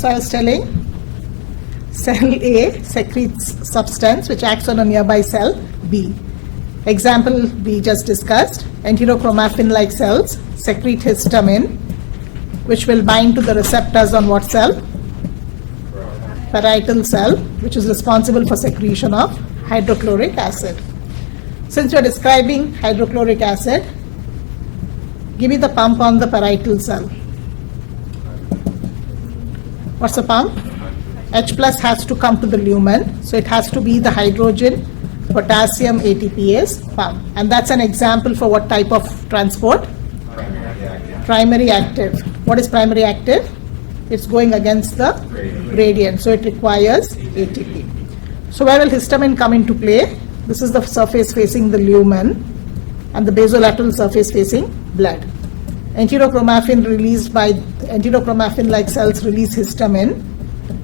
So I was telling, cell A secretes substance which acts on a nearby cell B. Example we just discussed, enterochromaffin-like cells secrete histamine, which will bind to the receptors on what cell? Parietal cell, which is responsible for secretion of hydrochloric acid. Since we are describing hydrochloric acid, give me the pump on the parietal cell. What's the pump? H plus has to come to the lumen, so it has to be the hydrogen potassium ATPase pump. And that's an example for what type of transport? Primary active. What is primary active? It's going against the gradient, so it requires ATP. So where will histamine come into play? This is the surface facing the lumen and the basolateral surface facing blood. Enterochromaffin released by enterochromaffin-like cells release histamine,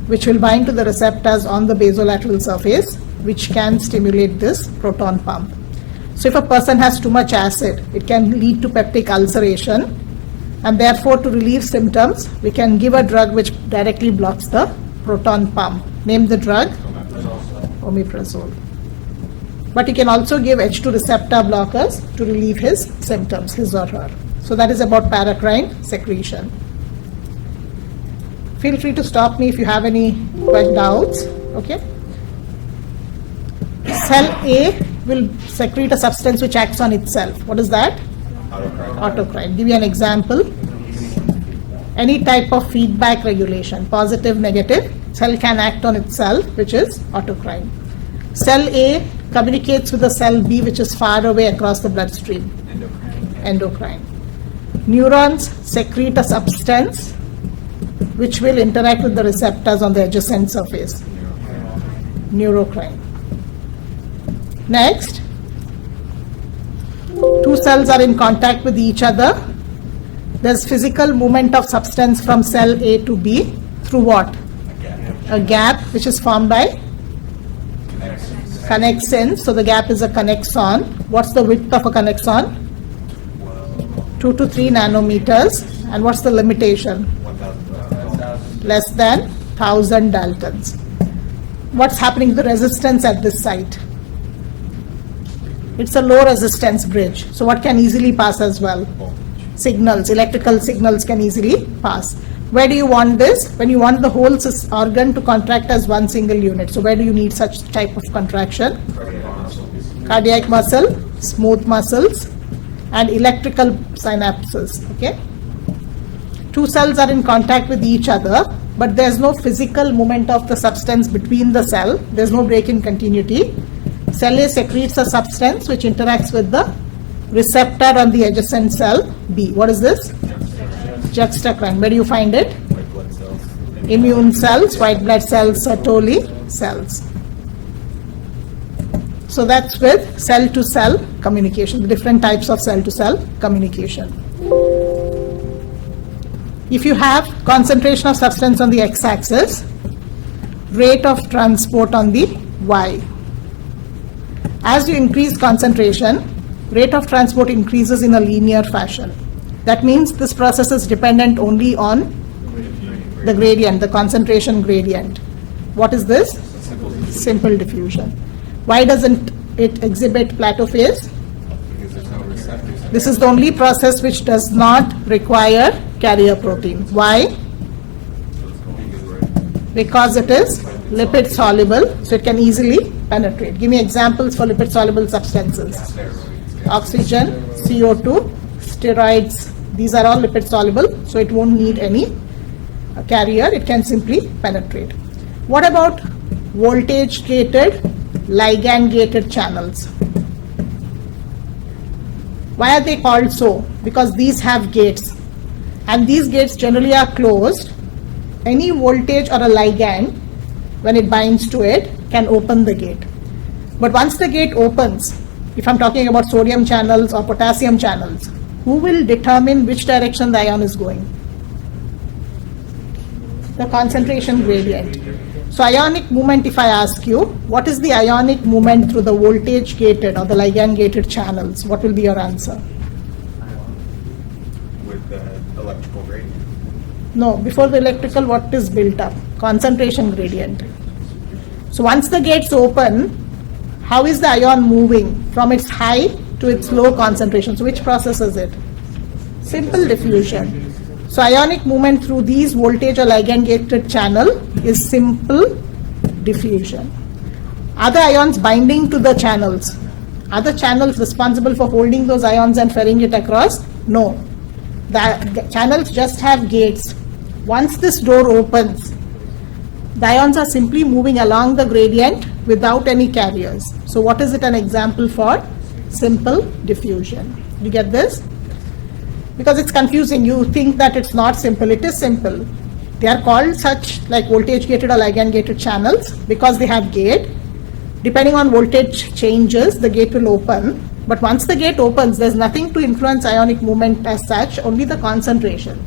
which will bind to the receptors on the basolateral surface, which can stimulate this proton pump. So if a person has too much acid, it can lead to peptic ulceration, and therefore to relieve symptoms, we can give a drug which directly blocks the proton pump. Name the drug? Omeprazole. But you can also give H2 receptor blockers to relieve his symptoms, his or her. So that is about paracrine secretion. Feel free to stop me if you have any doubts. Okay. Cell A will secrete a substance which acts on itself. What is that? Autocrine. Give you an example. Any type of feedback regulation, positive, negative, cell can act on itself, which is autocrine. Cell A communicates with the cell B, which is far away across the bloodstream. Endocrine. Neurons secrete a substance which will interact with the receptors on the adjacent surface. Neurocrine. Next, two cells are in contact with each other. There's physical movement of substance from cell A to B through what? A gap which is formed by connexins. So the gap is a connexon. What's the width of a connexon? 2 to 3 nanometers. And what's the limitation? Less than 1000 Daltons. What's happening to the resistance at this site? It's a low resistance bridge. So what can easily pass as well? Signals, electrical signals can easily pass. Where do you want this? When you want the whole organ to contract as one single unit. So where do you need such type of contraction? Cardiac muscle, smooth muscles, and electrical synapses. Okay. Two cells are in contact with each other, but there's no physical movement of the substance between the cell. There's no break in continuity. Cell A secretes a substance which interacts with the receptor on the adjacent cell B. What is this? Juxtacrine. Where do you find it? Immune cells, white blood cells, Sertoli cells. So that's with cell to cell communication, the different types of cell to cell communication. If you have concentration of substance on the x-axis, rate of transport on the y. As you increase concentration, rate of transport increases in a linear fashion. That means this process is dependent only on the gradient, the concentration gradient. What is this? Simple diffusion. Why doesn't it exhibit plateau phase? This is the only process which does not require carrier protein. Why? Because it is lipid soluble, so it can easily penetrate. Give me examples for lipid soluble substances. Oxygen, CO2, steroids. These are all lipid soluble, so it won't need any carrier. It can simply penetrate. What about voltage gated, ligand gated channels? Why are they called so? Because these have gates, and these gates generally are closed. Any voltage or a ligand, when it binds to it, can open the gate. But once the gate opens, if I'm talking about sodium channels or potassium channels, who will determine which direction the ion is going? The concentration gradient. So ionic movement, if I ask you, what is the ionic movement through the voltage gated or the ligand gated channels? What will be your answer? With the electrical gradient. No, before the electrical, what is built up? Concentration gradient. So once the gates open, how is the ion moving from its high to its low concentration? So which process is it? Simple diffusion. So ionic movement through these voltage or ligand gated channel is simple diffusion. Are the ions binding to the channels? Are the channels responsible for holding those ions and ferrying it across? No. The channels just have gates. Once this door opens, the ions are simply moving along the gradient without any carriers. So what is it an example for? Simple diffusion. You get this? Because it's confusing. You think that it's not simple. It is simple. They are called such like voltage gated or ligand gated channels because they have gate. Depending on voltage changes, the gate will open. But once the gate opens, there's nothing to influence ionic movement as such, only the concentration.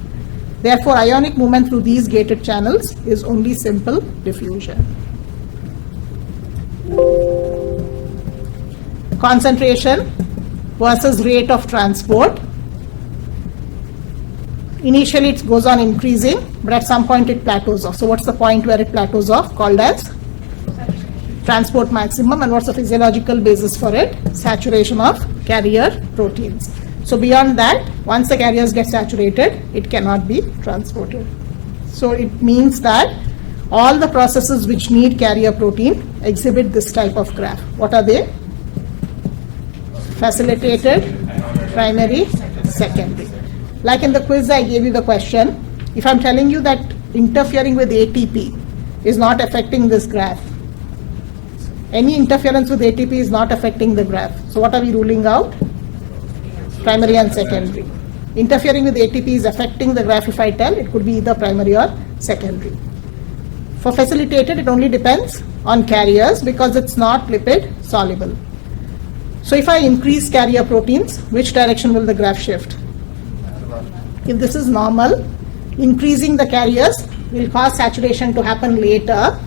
Therefore, ionic movement through these gated channels is only simple diffusion. Concentration versus rate of transport. Initially, it goes on increasing, but at some point it plateaus off. So what's the point where it plateaus off? Called as transport maximum. And what's the physiological basis for it? Saturation of carrier proteins. So beyond that, once the carriers get saturated, it cannot be transported. So it means that all the processes which need carrier protein exhibit this type of graph. What are they? Facilitated, primary, secondary. Like in the quiz, I gave you the question. If I'm telling you that interfering with ATP is not affecting this graph, any interference with ATP is not affecting the graph. So what are we ruling out? Primary and secondary. Interfering with ATP is affecting the graph. If I tell, it could be either primary or secondary. For facilitated, it only depends on carriers because it's not lipid soluble. So if I increase carrier proteins, which direction will the graph shift? If this is normal, increasing the carriers will cause saturation to happen later.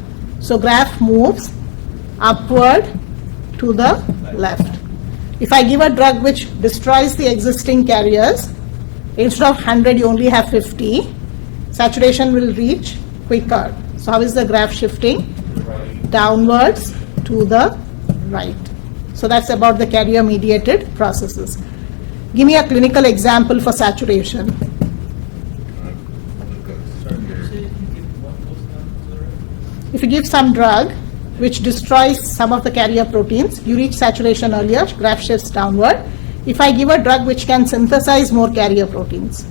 So graph moves upward to the left. If I give a drug which destroys the existing carriers, instead of 100 you only have 50, saturation will reach quicker. So how is the graph shifting? Downwards to the right. So that's about the carrier mediated processes. Give me a clinical example for saturation. If you give some drug which destroys some of the carrier proteins, you reach saturation earlier, graph shifts downward. If I give a drug which can synthesize more carrier proteins,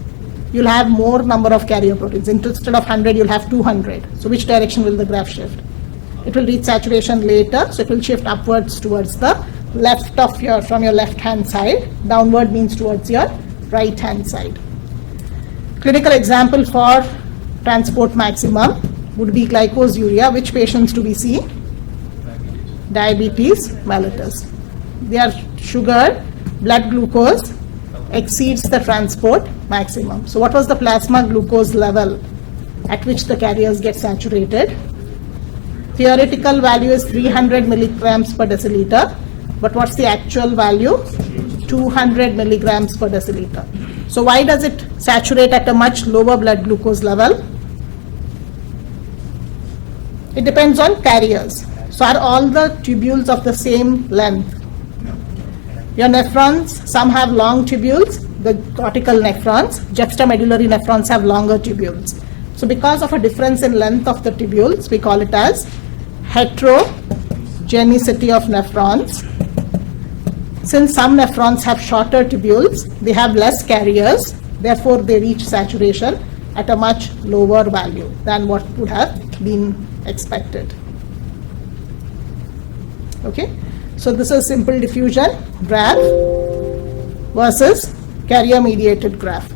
you'll have more number of carrier proteins. Instead of 100, you'll have 200. So which direction will the graph shift? It will reach saturation later, so it will shift upwards towards the left of from your left hand side. Downward means towards your right hand side. Clinical example for transport maximum would be glycosuria. Which patients do we see? Diabetes mellitus. Their sugar, blood glucose exceeds the transport maximum. So what was the plasma glucose level at which the carriers get saturated? Theoretical value is 300 milligrams per deciliter, but what's the actual value? 200 milligrams per deciliter. So why does it saturate at a much lower blood glucose level? It depends on carriers. So are all the tubules of the same length? Your nephrons, some have long tubules, the cortical nephrons, juxtamedullary nephrons have longer tubules. So because of a difference in length of the tubules, we call it as heterogeneity of nephrons. Since some nephrons have shorter tubules, they have less carriers, therefore they reach saturation at a much lower value than what would have been expected. Okay, so this is simple diffusion graph versus carrier mediated graph.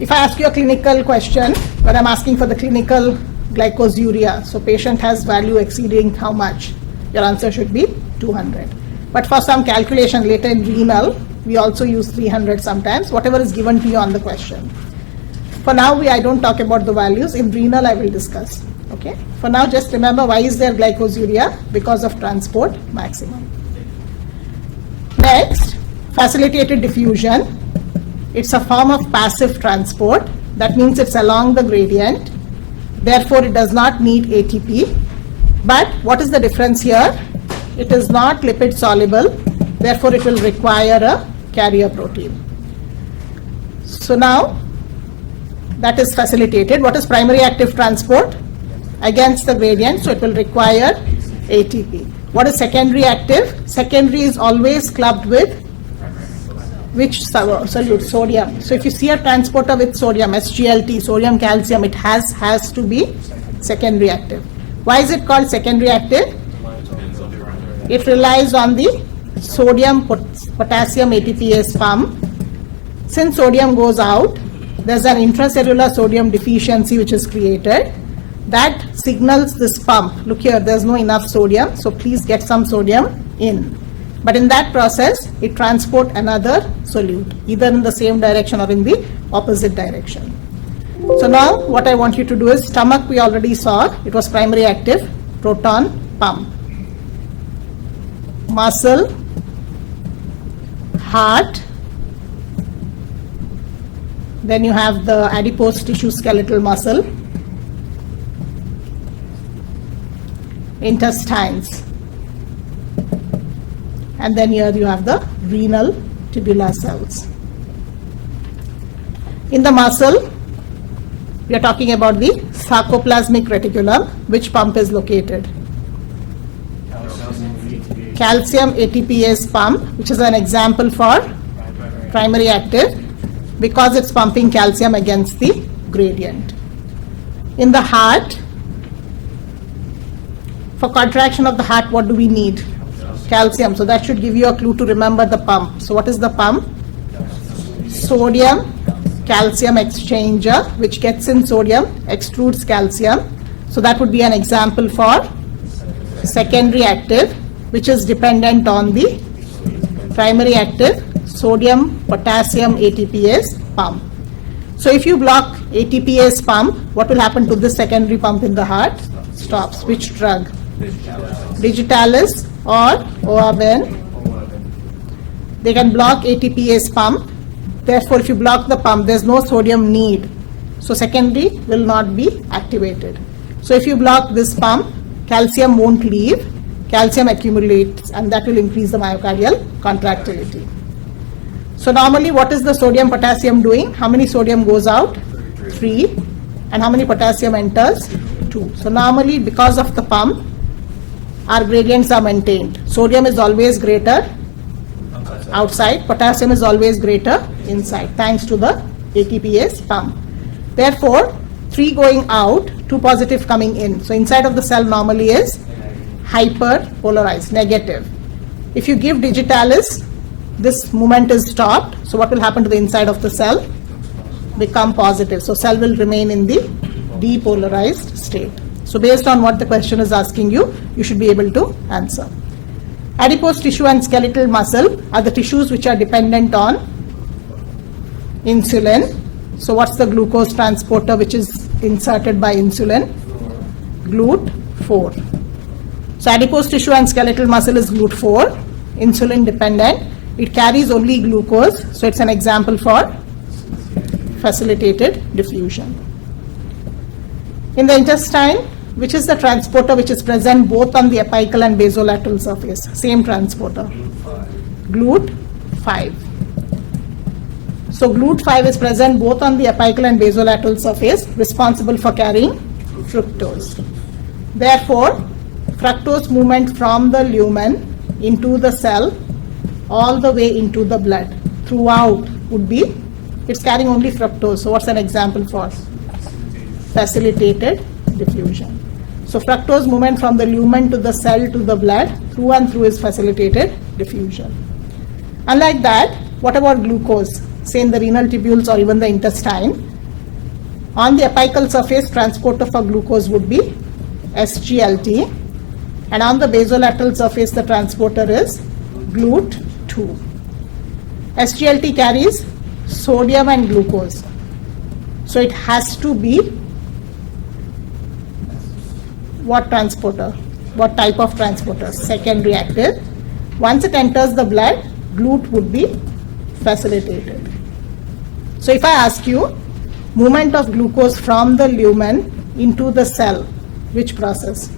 If I ask you a clinical question, where I'm asking for the clinical glycosuria, so patient has value exceeding how much? Your answer should be 200. But for some calculation later in renal, we also use 300 sometimes, whatever is given to you on the question. For now, I don't talk about the values. In renal, I will discuss. Okay. For now, just remember, why is there glycosuria? Because of transport maximum. Next, Facilitated diffusion, it's a form of passive transport. That means it's along the gradient. Therefore, it does not need ATP. But what is the difference here? It is not lipid soluble. Therefore, it will require a carrier protein. So now, that is facilitated. What is primary active transport? Against the gradient, so it will require ATP. What is secondary active? Secondary is always clubbed with which solute? Sodium. So if you see a transporter with sodium, SGLT, sodium calcium, it has to be secondary active. Why is it called secondary active? It relies on the sodium potassium ATPase pump. Since sodium goes out, there's an intracellular sodium deficiency which is created. That signals this pump. Look here, there's no enough sodium, so please get some sodium in. But in that process, it transports another solute, either in the same direction or in the opposite direction. So now what I want you to do is, stomach we already saw, it was primary active, proton pump. Muscle, heart, then you have the adipose tissue skeletal muscle, intestines, and then here you have the renal tubular cells. In the muscle, we are talking about the sarcoplasmic reticulum. Which pump is located? Calcium ATPase pump, which is an example for primary active because it's pumping calcium against the gradient. In the heart, for contraction of the heart, what do we need? Calcium. So that should give you a clue to remember the pump. So what is the pump? Sodium calcium exchanger, which gets in sodium, extrudes calcium. So that would be an example for secondary active, which is dependent on the primary active sodium potassium ATPase pump. So if you block ATPase pump, what will happen to this secondary pump in the heart? Stops. Which drug? Digitalis or OABN. They can block ATPase pump. Therefore, if you block the pump, there's no sodium need. So secondary will not be activated. So if you block this pump, calcium won't leave, calcium accumulates, and that will increase the myocardial contractility. So normally, what is the sodium potassium doing? How many sodium goes out? 3. And how many potassium enters? 2. So normally, because of the pump, our gradients are maintained. Sodium is always greater outside, potassium is always greater inside, thanks to the ATPase pump. Therefore, 3 going out, 2 positive coming in. So inside of the cell normally is hyperpolarized, negative. If you give digitalis, this movement is stopped. So what will happen to the inside of the cell? Become positive. So cell will remain in the depolarized state. So based on what the question is asking you, you should be able to answer. Adipose tissue and skeletal muscle are the tissues which are dependent on insulin. So what's the glucose transporter which is inserted by insulin? GLUT4. So adipose tissue and skeletal muscle is GLUT4, insulin dependent. It carries only glucose, so it's an example for facilitated diffusion. In the intestine, which is the transporter which is present both on the apical and basolateral surface? Same transporter. GLUT5. So GLUT5 is present both on the apical and basolateral surface, responsible for carrying fructose. Therefore, fructose movement from the lumen into the cell all the way into the blood throughout would be, it's carrying only fructose. So what's an example for? Facilitated diffusion. So fructose movement from the lumen to the cell to the blood through and through is facilitated diffusion. Unlike that, what about glucose? Say in the renal tubules or even the intestine. On the apical surface, transporter for glucose would be SGLT, and on the basolateral surface, the transporter is GLUT2. SGLT carries sodium and glucose. So it has to be what transporter? What type of transporter? Secondary active. Once it enters the blood, GLUT would be facilitated. So if I ask you, movement of glucose from the lumen into the cell, which process?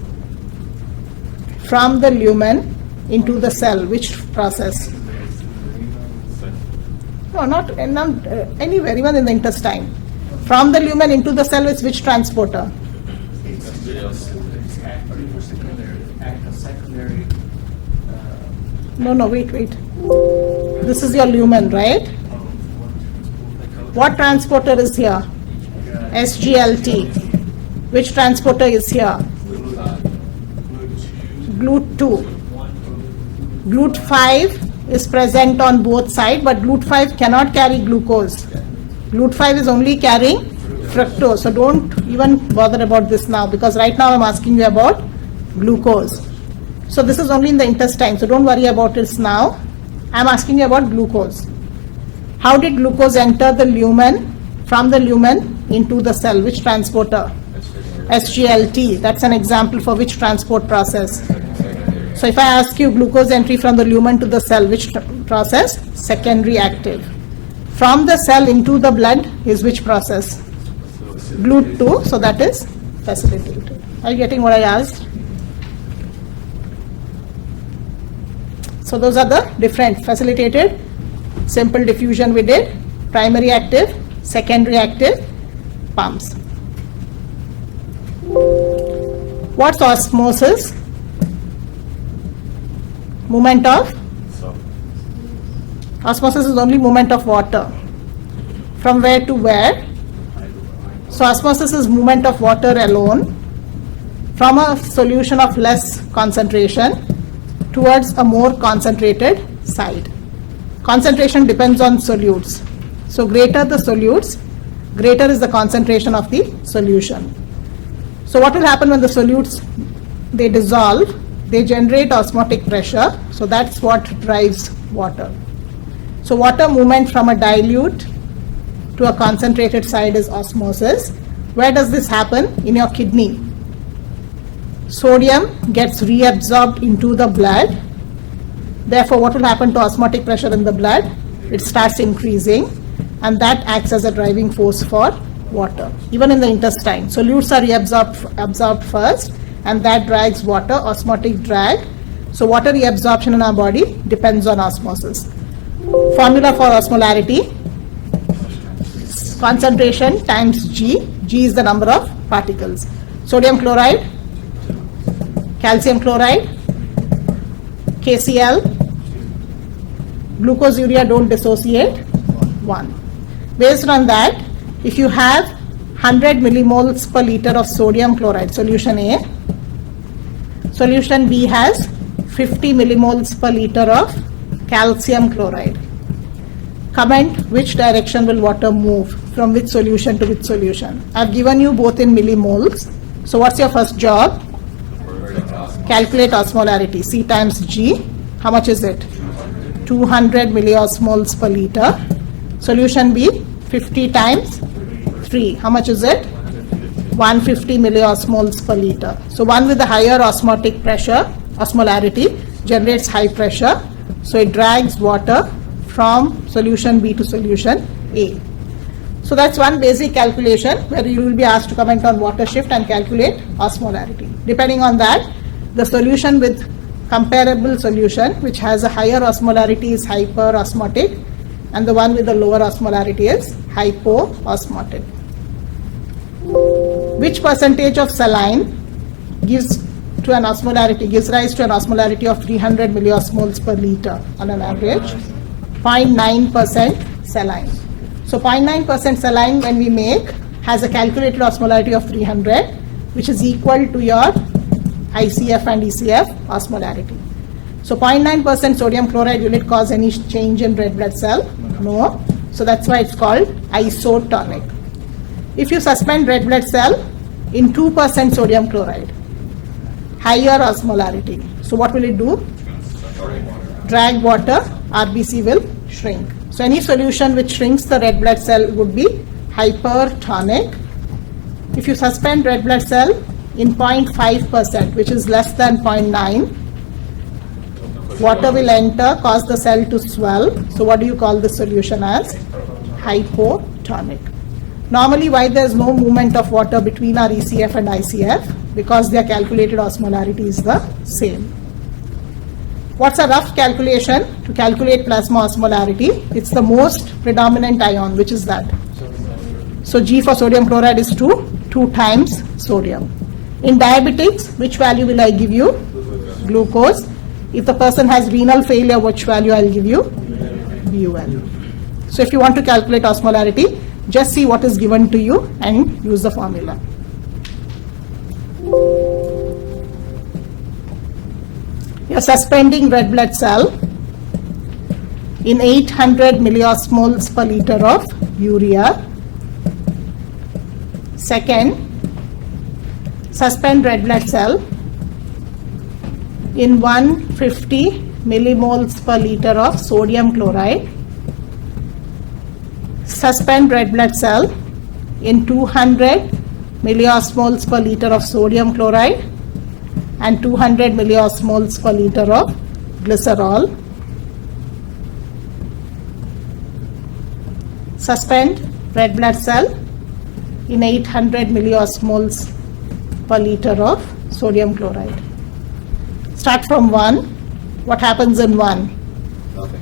From the lumen into the cell, which process? No, not anywhere, even in the intestine. From the lumen into the cell is which transporter? No, wait. This is your lumen, right? What transporter is here? SGLT. Which transporter is here? GLUT2. GLUT5 is present on both sides, but GLUT5 cannot carry glucose. GLUT5 is only carrying fructose. So don't even bother about this now, because right now I'm asking you about glucose. So this is only in the intestine, so don't worry about this now. I'm asking you about glucose. How did glucose enter the lumen, from the lumen into the cell? Which transporter? SGLT. That's an example for which transport process? So if I ask you glucose entry from the lumen to the cell, which process? Secondary active. From the cell into the blood is which process? GLUT2, so that is facilitated. Are you getting what I asked? So those are the different: facilitated, simple diffusion we did, primary active, secondary active, pumps. What's osmosis? Movement of? Osmosis is only movement of water. From where to where? So osmosis is movement of water alone from a solution of less concentration towards a more concentrated side. Concentration depends on solutes. So greater the solutes, greater is the concentration of the solution. So what will happen when the solutes, they dissolve, they generate osmotic pressure, so that's what drives water. So water movement from a dilute to a concentrated side is osmosis. Where does this happen? In your kidney. Sodium gets reabsorbed into the blood. Therefore, what will happen to osmotic pressure in the blood? It starts increasing, and that acts as a driving force for water. Even in the intestine, solutes are absorbed first, and that drags water, osmotic drag. So water reabsorption in our body depends on osmosis. Formula for osmolarity: concentration times G. G is the number of particles. Sodium chloride, calcium chloride, KCl, glucose urea don't dissociate, 1. Based on that, if you have 100 millimoles per liter of sodium chloride, solution A, solution B has 50 millimoles per liter of calcium chloride. Comment which direction will water move, from which solution to which solution. I've given you both in millimoles. So what's your first job? Calculate osmolarity. C times G. How much is it? 200 milliosmoles per liter. Solution B, 50 times 3. How much is it? 150 milliosmoles per liter. So one with the higher osmotic pressure, osmolarity, generates high pressure. So it drags water from solution B to solution A. So that's one basic calculation where you will be asked to comment on water shift and calculate osmolarity. Depending on that, the solution with comparable solution which has a higher osmolarity is hyperosmotic, and the one with the lower osmolarity is hypoosmotic. Which percentage of saline gives rise to an osmolarity of 300 milliosmoles per liter on an average? 0.9% saline. So 0.9% saline when we make has a calculated osmolarity of 300, which is equal to your ICF and ECF osmolarity. So 0.9% sodium chloride, will it cause any change in red blood cell? No. So that's why it's called isotonic. If you suspend red blood cell in 2% sodium chloride, higher osmolarity. So what will it do? Drag water, RBC will shrink. So any solution which shrinks the red blood cell would be hypertonic. If you suspend red blood cell in 0.5%, which is less than 0.9, Water will enter, cause the cell to swell. So what do you call this solution as? Hypotonic. Normally, why there is no movement of water between our ECF and ICF? Because their calculated osmolarity is the same. What's a rough calculation to calculate plasma osmolarity? It's the most predominant ion, which is that. So G for sodium chloride is 2 times sodium. In diabetics, which value will I give you? Glucose. If the person has renal failure, which value I'll give you? BUN. So if you want to calculate osmolarity, just see what is given to you and use the formula. You're suspending red blood cell in 800 milliosmoles per liter of urea. Second, suspend red blood cell in 150 millimoles per liter of sodium chloride. Suspend red blood cell in 200 milliosmoles per liter of sodium chloride and 200 milliosmoles per liter of glycerol. Suspend red blood cell in 800 milliosmoles per liter of sodium chloride. Start from 1. What happens in 1? Nothing.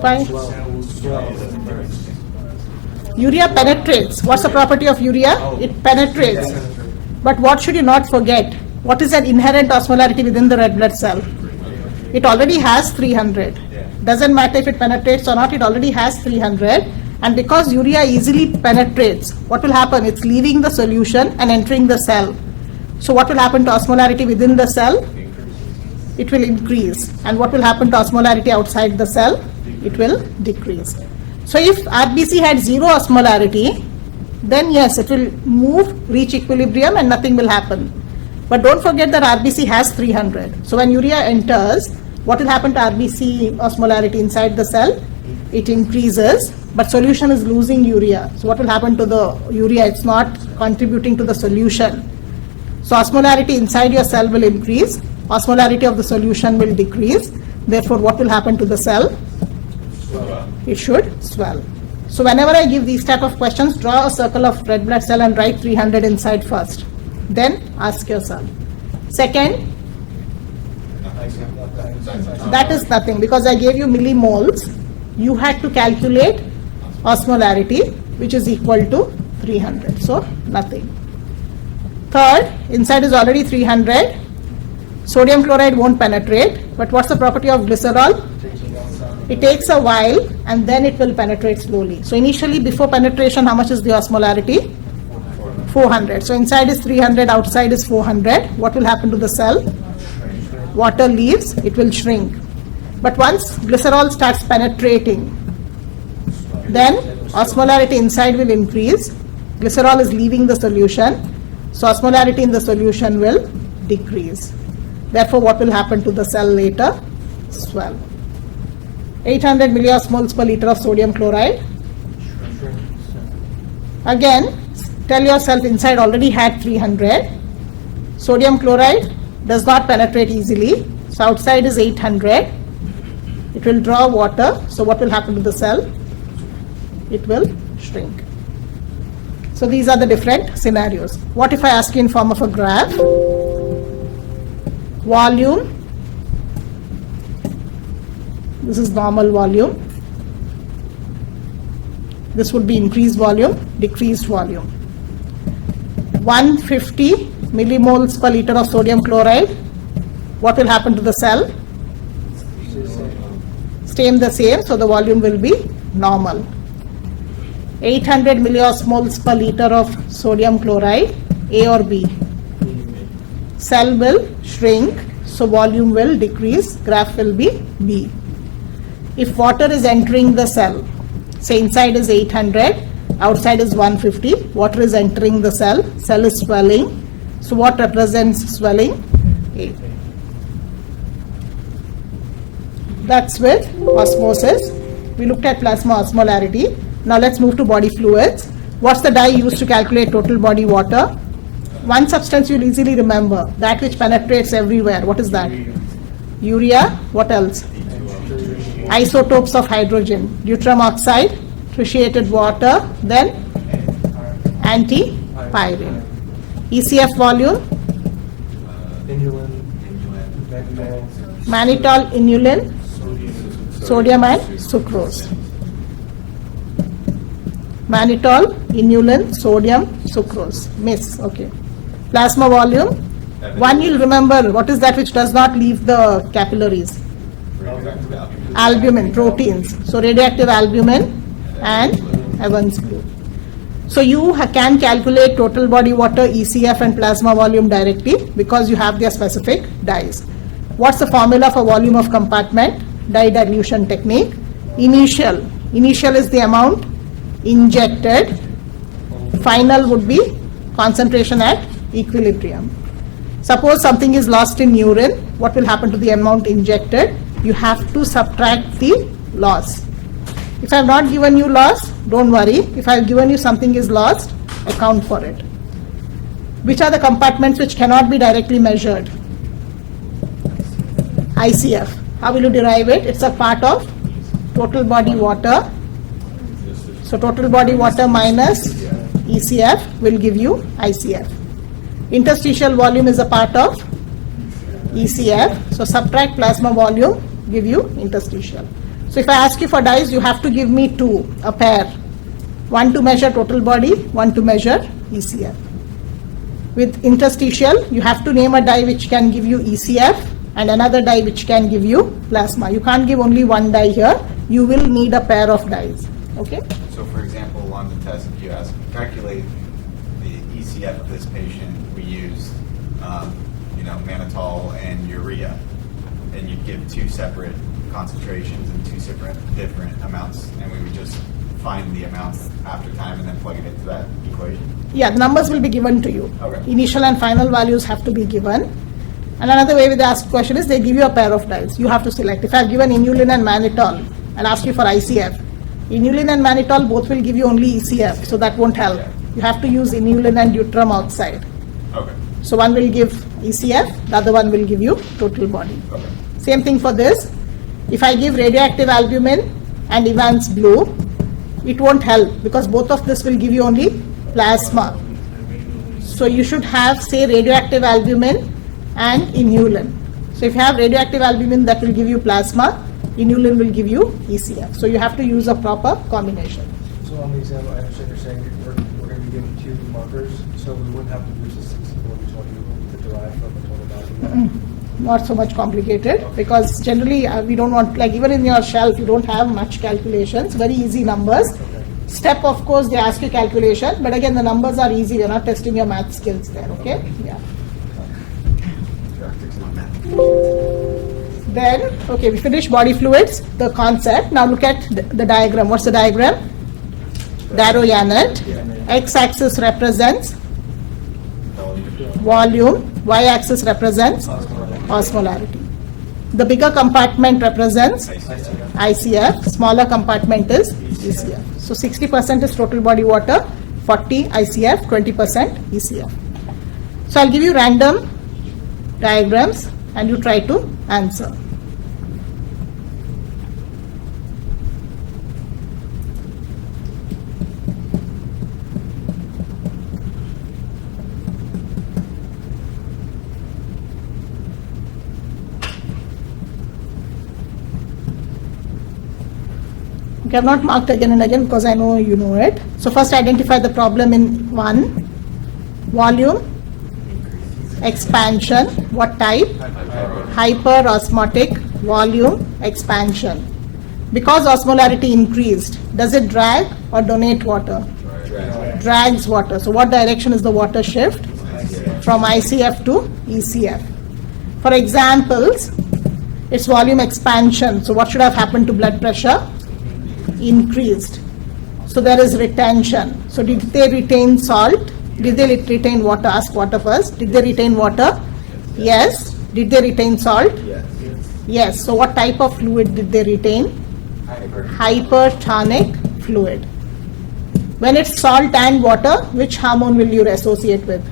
Why? Urea penetrates. What's the property of urea? It penetrates. But what should you not forget? What is an inherent osmolarity within the red blood cell? It already has 300. Doesn't matter if it penetrates or not, it already has 300. And because urea easily penetrates, what will happen? It's leaving the solution and entering the cell. So what will happen to osmolarity within the cell? It will increase. And what will happen to osmolarity outside the cell? It will decrease. So if RBC had 0 osmolarity, then yes, it will move, reach equilibrium and nothing will happen. But don't forget that RBC has 300. So when urea enters, what will happen to RBC osmolarity inside the cell? It increases, but solution is losing urea. So what will happen to the urea? It's not contributing to the solution. So osmolarity inside your cell will increase, osmolarity of the solution will decrease. Therefore, what will happen to the cell? It should swell. So whenever I give these type of questions, draw a circle of red blood cell and write 300 inside first. Then ask yourself. Second, that is nothing because I gave you millimoles. You had to calculate osmolarity, which is equal to 300. So nothing. Third, inside is already 300. Sodium chloride won't penetrate. But what's the property of glycerol? It takes a while and then it will penetrate slowly. So initially, before penetration, how much is the osmolarity? 400. So inside is 300, outside is 400. What will happen to the cell? Water leaves, it will shrink. But once glycerol starts penetrating, then osmolarity inside will increase. Glycerol is leaving the solution. So osmolarity in the solution will decrease. Therefore, what will happen to the cell later? Swell. 800 milliosmoles per liter of sodium chloride. Again, tell yourself inside already had 300. Sodium chloride does not penetrate easily. So outside is 800. It will draw water. So what will happen to the cell? It will shrink. So these are the different scenarios. What if I ask you in form of a graph? Volume. This is normal volume. This would be increased volume, decreased volume. 150 millimoles per liter of sodium chloride. What will happen to the cell? Stay the same, so the volume will be normal. 800 milliosmoles per liter of sodium chloride, A or B? Cell will shrink, so volume will decrease, graph will be B. If water is entering the cell, say inside is 800, outside is 150, water is entering the cell, cell is swelling, so what represents swelling? A. That's with osmosis. We looked at plasma osmolarity. Now let's move to body fluids. What's the dye used to calculate total body water? One substance you'll easily remember, that which penetrates everywhere. What is that? urea, what else? Isotopes of hydrogen, deuterium oxide, tritiated water, then antipyrine. ECF volume, Inulin, mannitol, inulin, sodium and sucrose. Mannitol, inulin, sodium, sucrose. Miss, okay. Plasma volume, one you'll remember, what is that which does not leave the capillaries? Albumin, proteins. So radioactive albumin and Evans blue. So you can calculate total body water, ECF and plasma volume directly because you have their specific dyes. What's the formula for volume of compartment? Dye dilution technique. Initial is the amount injected. Final would be concentration at equilibrium. Suppose something is lost in urine, what will happen to the amount injected? You have to subtract the loss. If I have not given you loss, don't worry. If I have given you something is lost, account for it. Which are the compartments which cannot be directly measured? ICF. How will you derive it? It's a part of total body water. So total body water minus ECF will give you ICF. Interstitial volume is a part of ECF. So subtract plasma volume, give you interstitial. So if I ask you for dyes, you have to give me two, a pair. One to measure total body, one to measure ECF. With interstitial, you have to name a dye which can give you ECF and another dye which can give you plasma. You can't give only one dye here. You will need a pair of dyes. Okay? So for example, on the test, if you calculate the ECF of this patient, we used, mannitol and urea, and you'd give two separate concentrations and two different amounts, and we would just find the amounts after time and then plug it into that equation? Yeah, the numbers will be given to you. Okay. Initial and final values have to be given. And another way they ask question is they give you a pair of dyes. You have to select. If I have given inulin and mannitol and ask you for ICF, inulin and mannitol both will give you only ECF, so that won't help. You have to use inulin and deuterium oxide. Okay. So one will give ECF, the other one will give you total body. Okay. Same thing for this. If I give radioactive albumin and Evans blue, it won't help because both of this will give you only plasma. So you should have, say, radioactive albumin and inulin. So if you have radioactive albumin, that will give you plasma, inulin will give you ECF. So you have to use a proper combination. So on the example, I understand you're saying we're going to be given two markers, so we wouldn't have to use the 64 we told you to derive from the total body. Not so much complicated because generally we don't want, like even in your shelf, you don't have much calculations, very easy numbers. Okay. Step, of course, they ask you calculation, but again, the numbers are easy. We're not testing your math skills there, okay? Yeah. Then, okay, we finished body fluids, the concept. Now look at the diagram. What's the diagram? Darrow-Yannert. X-axis represents volume, y-axis represents osmolarity. The bigger compartment represents ICF, smaller compartment is ECF. So 60% is total body water, 40 ICF, 20% ECF. So I'll give you random diagrams and you try to answer. Okay, I've not marked again and again because I know you know it. So first identify the problem in 1. Volume, expansion, what type? Hyperosmotic volume expansion. Because osmolarity increased, does it drag or donate water? Drags water. So what direction is the water shift? From ICF to ECF. For examples, it's volume expansion. So what should have happened to blood pressure? Increased. So there is retention. So did they retain salt? Did they retain water? Ask water first. Did they retain water? Yes. Did they retain salt? Yes. So what type of fluid did they retain? Hypertonic fluid. When it's salt and water, which hormone will you associate with?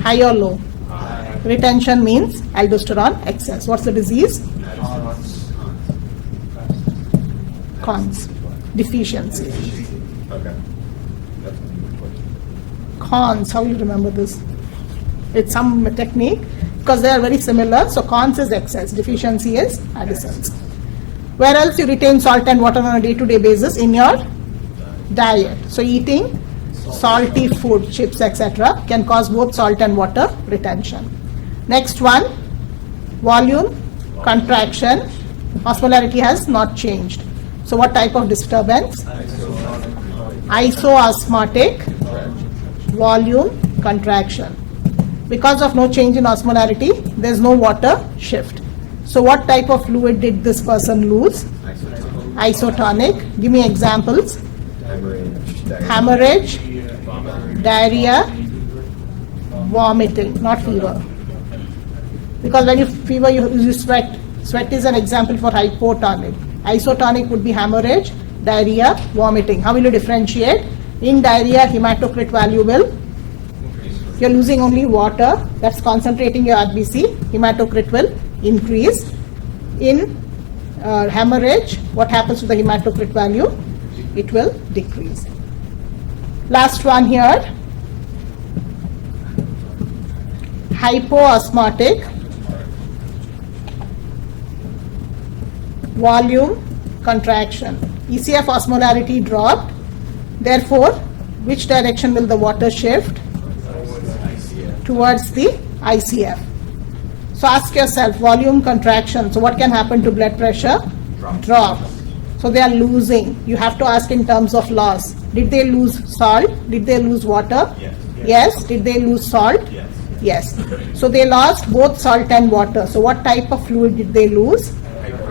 High or low? Retention means aldosterone excess. What's the disease? Cons. Deficiency. Okay. That's Cons, how you remember this? It's some technique because they are very similar. So cons is excess, deficiency is additions. Where else you retain salt and water on a day-to-day basis? In your diet. So eating salty food, chips, etc. can cause both salt and water retention. Next one, volume contraction. Osmolarity has not changed. So what type of disturbance? Isoosmotic volume contraction. Because of no change in osmolarity, there is no water shift. So what type of fluid did this person lose? Isotonic. Give me examples. Hemorrhage, diarrhea, vomiting, not fever. Because when you fever, you sweat. Sweat is an example for hypotonic. Isotonic would be hemorrhage, diarrhea, vomiting. How will you differentiate? In diarrhea, hematocrit value will, you're losing only water, that's concentrating your RBC, hematocrit will increase. In hemorrhage, what happens to the hematocrit value? It will decrease. Last one here, hypoosmotic volume contraction. ECF osmolarity dropped. Therefore, which direction will the water shift? Towards the ICF. So ask yourself, volume contraction. So what can happen to blood pressure? Drop. So they are losing. You have to ask in terms of loss. Did they lose salt? Did they lose water? Yes. Yes. Did they lose salt? Yes. Yes. So they lost both salt and water. So what type of fluid did they lose?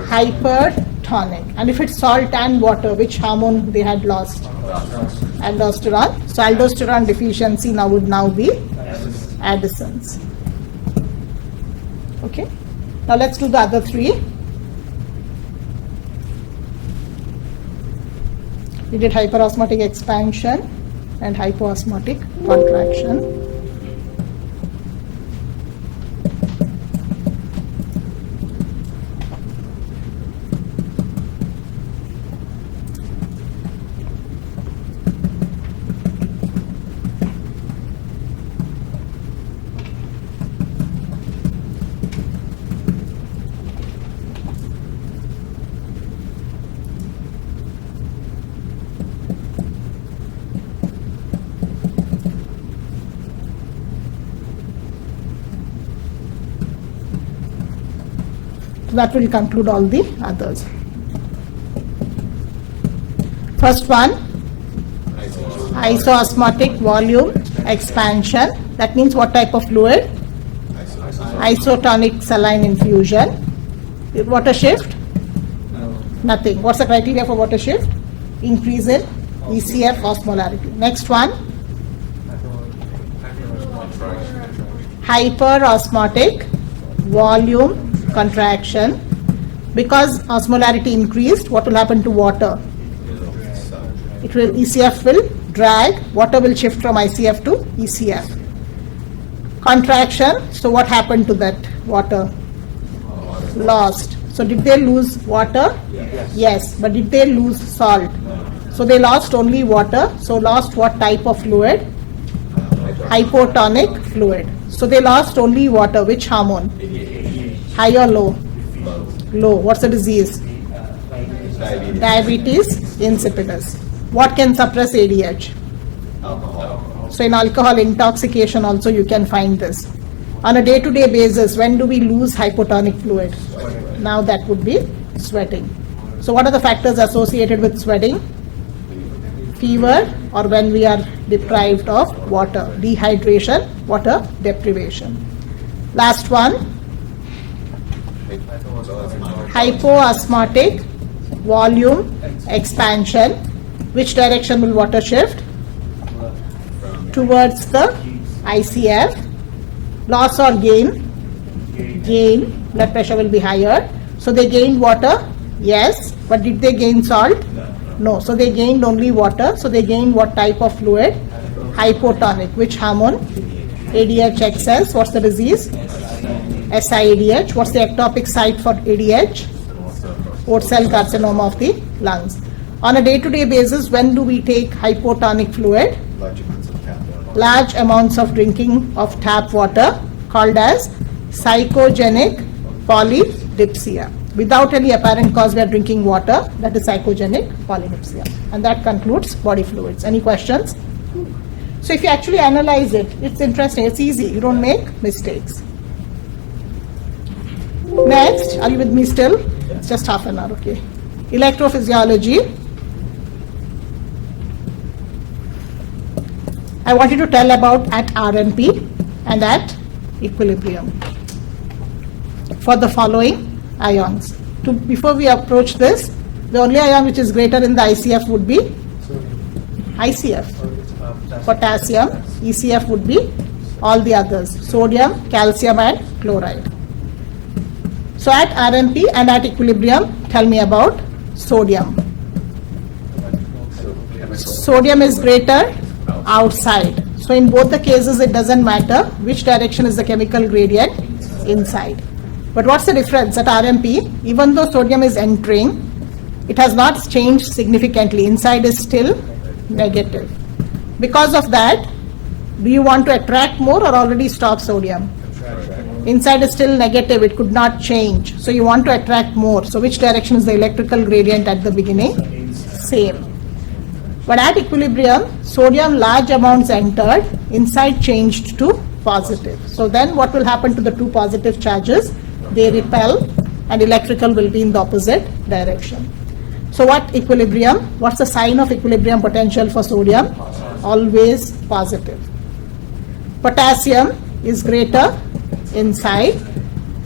Hypertonic. And if it's salt and water, which hormone they had lost? Aldosterone. So aldosterone deficiency now would now be Addison's. Okay. Now let's do the other three. We did hyperosmotic expansion and hypoosmotic contraction. That will conclude all the others. First one, isoosmotic volume expansion. That means what type of fluid? Isotonic saline infusion. Water shift? Nothing. What's the criteria for water shift? Increase in ECF osmolarity. Next one, hyperosmotic volume contraction. Because osmolarity increased, what will happen to water? It will, ECF will drag, water will shift from ICF to ECF. Contraction, so what happened to that water? Lost. So did they lose water? Yes. But did they lose salt? So they lost only water. So lost what type of fluid? Hypotonic fluid. So they lost only water. Which hormone? High or low? Low. What's the disease? Diabetes insipidus. What can suppress ADH? So in alcohol intoxication also you can find this. On a day-to-day basis, when do we lose hypotonic fluid? Now that would be sweating. So what are the factors associated with sweating? Fever, or when we are deprived of water. Dehydration, water deprivation. Last one, hypoosmotic volume expansion. Which direction will water shift? Towards the ICF. Loss or gain? Gain. Blood pressure will be higher. So they gained water? Yes. But did they gain salt? No. So they gained only water. So they gained what type of fluid? Hypotonic. Which hormone? ADH excess. What's the disease? SIADH. What's the ectopic site for ADH? Port cell carcinoma of the lungs. On a day-to-day basis, when do we take hypotonic fluid? Large amounts of tap water. Large amounts of drinking of tap water, called as psychogenic polydipsia. Without any apparent cause, we are drinking water. That is psychogenic polydipsia. And that concludes body fluids. Any questions? So if you actually analyze it, it's interesting. It's easy. You don't make mistakes. Next, are you with me still? It's just half an hour, okay. Electrophysiology. I want you to tell about at RMP and at equilibrium for the following ions. Before we approach this, the only ion which is greater in the ICF would be Sodium. ICF. Or it's Potassium, ECF would be all the others, sodium, calcium and chloride. So at RMP and at equilibrium, tell me about sodium. Sodium is greater outside. So in both the cases, it doesn't matter which direction is the chemical gradient, inside. But what's the difference? At RMP, even though sodium is entering, it has not changed significantly. Inside is still negative. Because of that, do you want to attract more or already stop sodium? Inside is still negative, it could not change. So you want to attract more. So which direction is the electrical gradient at the beginning? Same. But at equilibrium, sodium large amounts entered, inside changed to positive. So then what will happen to the two positive charges? They repel and electrical will be in the opposite direction. So what equilibrium? What's the sign of equilibrium potential for sodium? Always positive. Potassium is greater inside.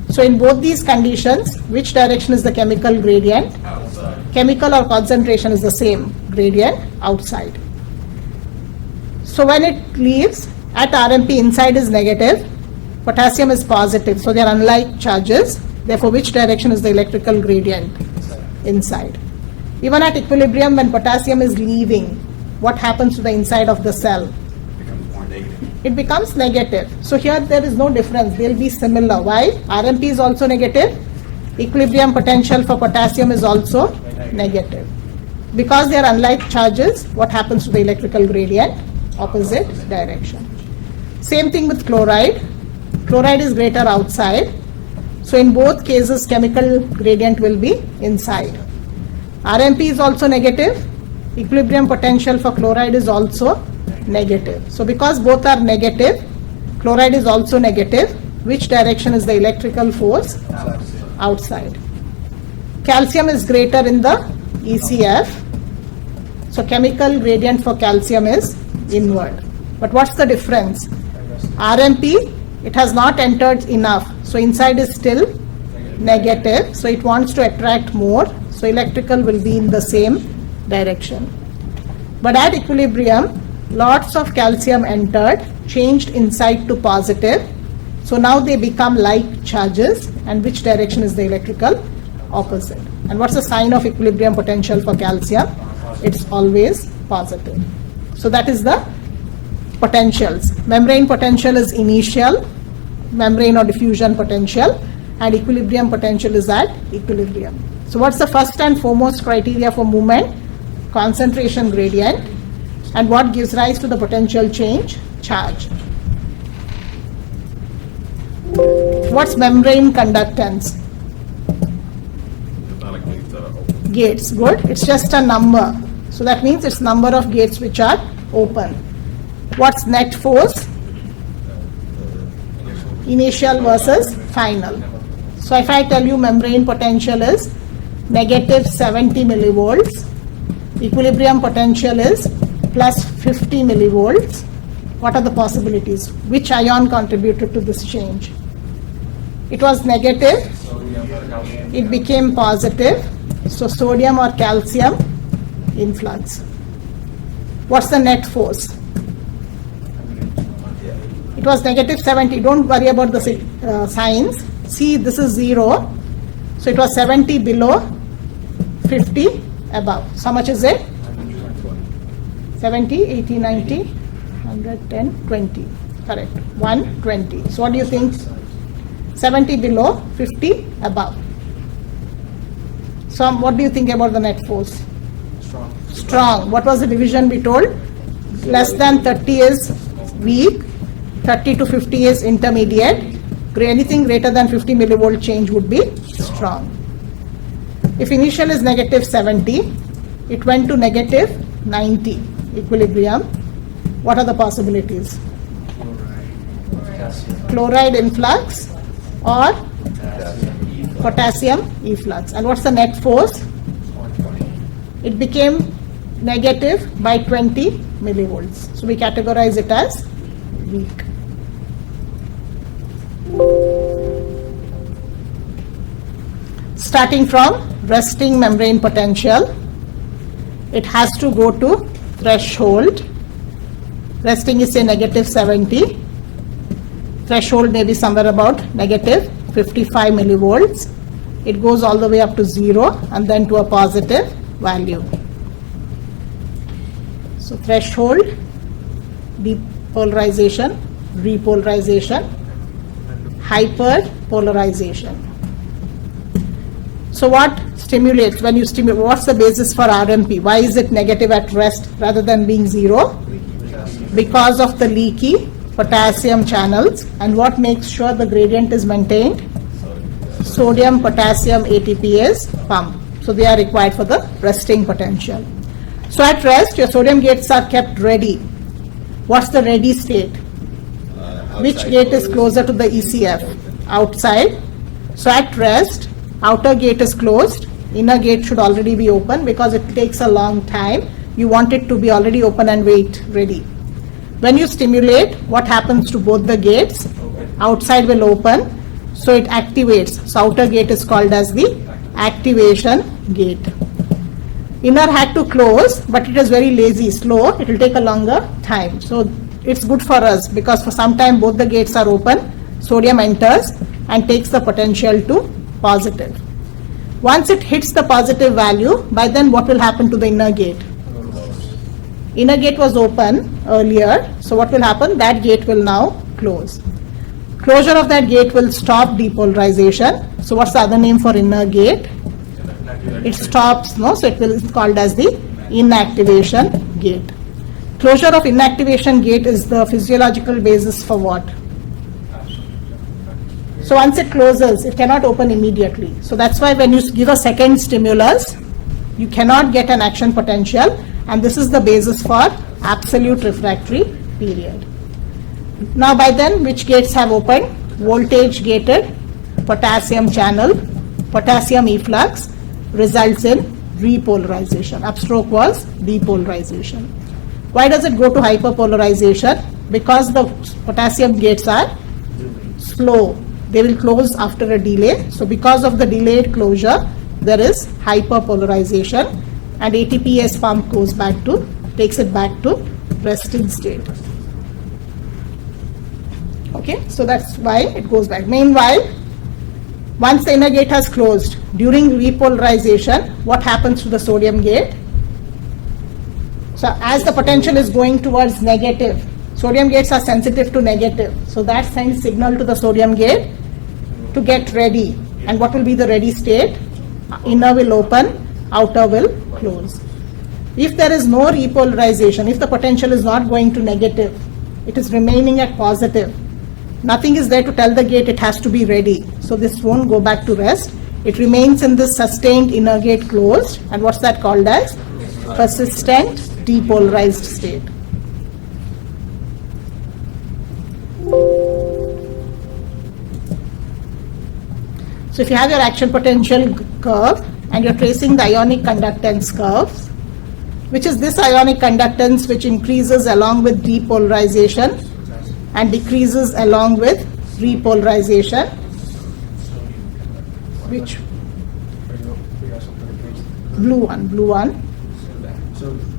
So in both these conditions, which direction is the chemical gradient? Outside. Chemical or concentration is the same, gradient outside. So when it leaves, at RMP inside is negative, potassium is positive. So they are unlike charges. Therefore, which direction is the electrical gradient? Inside. Even at equilibrium, when potassium is leaving, what happens to the inside of the cell? Becomes more negative. It becomes negative. So here there is no difference. They'll be similar. Why? RMP is also negative. Equilibrium potential for potassium is also negative. Because they are unlike charges, what happens to the electrical gradient? Opposite direction. Same thing with chloride. Chloride is greater outside. So in both cases, chemical gradient will be inside. RMP is also negative. Equilibrium potential for chloride is also negative. So because both are negative, chloride is also negative. Which direction is the electrical force? Outside. Calcium is greater in the ECF. So chemical gradient for calcium is inward. But what's the difference? RMP, it has not entered enough. So inside is still negative. So it wants to attract more. So electrical will be in the same direction. But at equilibrium, lots of calcium entered, changed inside to positive. So now they become like charges. And which direction is the electrical? Opposite. And what's the sign of equilibrium potential for calcium? It's always positive. So that is the potentials. Membrane potential is initial, membrane or diffusion potential, and equilibrium potential is at equilibrium. So what's the first and foremost criteria for movement? Concentration gradient. And what gives rise to the potential change? Charge. What's membrane conductance? Gates. Good. It's just a number. So that means it's number of gates which are open. What's net force? Initial versus final. So if I tell you membrane potential is negative 70 millivolts, equilibrium potential is plus 50 millivolts, what are the possibilities? Which ion contributed to this change? It was negative, it became positive, so sodium or calcium influx. What's the net force? It was negative 70. Don't worry about the signs. See, this is 0. So it was 70 below, 50 above. So how much is it? 70, 80, 90, 110, 20. Correct. 120. So what do you think? 70 below, 50 above. So what do you think about the net force? Strong. Strong. What was the division we told? Less than 30 is weak, 30 to 50 is intermediate. Anything greater than 50 millivolt change would be strong. If initial is negative 70, it went to negative 90 equilibrium. What are the possibilities? Potassium. Chloride influx or potassium efflux. And what's the net force? 120. It became negative by 20 millivolts. So we categorize it as weak. Starting from resting membrane potential, it has to go to threshold. Resting is say negative 70. Threshold may be somewhere about negative 55 millivolts. It goes all the way up to 0 and then to a positive value. So threshold, depolarization, repolarization, hyperpolarization. So what stimulates when you stimulate? What's the basis for RMP? Why is it negative at rest rather than being 0? Because of the leaky potassium channels. And what makes sure the gradient is maintained? Sodium potassium ATPase pump. So they are required for the resting potential. So at rest, your sodium gates are kept ready. What's the ready state? Which gate is closer to the ECF? Outside. So at rest, outer gate is closed, inner gate should already be open because it takes a long time. You want it to be already open and wait ready. When you stimulate, what happens to both the gates? Outside will open, so it activates. So outer gate is called as the activation gate. Inner had to close, but it is very lazy, slow. It will take a longer time. So it's good for us because for some time both the gates are open. Sodium enters and takes the potential to positive. Once it hits the positive value, by then what will happen to the inner gate? Inner gate was open earlier, so what will happen? That gate will now close. Closure of that gate will stop depolarization. So what's the other name for inner gate? It stops, no? So it will be called as the inactivation gate. Closure of inactivation gate is the physiological basis for what? So once it closes, it cannot open immediately. So that's why when you give a second stimulus, you cannot get an action potential, and this is the basis for absolute refractory period. Now by then, which gates have opened? Voltage gated potassium channel, potassium efflux results in repolarization. Upstroke was depolarization. Why does it go to hyperpolarization? Because the potassium gates are slow. They will close after a delay. So because of the delayed closure, there is hyperpolarization, and ATPase pump takes it back to resting state. Okay, so that's why it goes back. Meanwhile, once the inner gate has closed, during repolarization, what happens to the sodium gate? So as the potential is going towards negative, sodium gates are sensitive to negative. So that sends signal to the sodium gate to get ready. And what will be the ready state? Inner will open, outer will close. If there is no repolarization, if the potential is not going to negative, it is remaining at positive, nothing is there to tell the gate it has to be ready. So this won't go back to rest. It remains in this sustained inner gate closed. And what's that called as? Persistent depolarized state. So if you have your action potential curve and you're tracing the ionic conductance curve, which is this ionic conductance which increases along with depolarization and decreases along with repolarization, which blue one,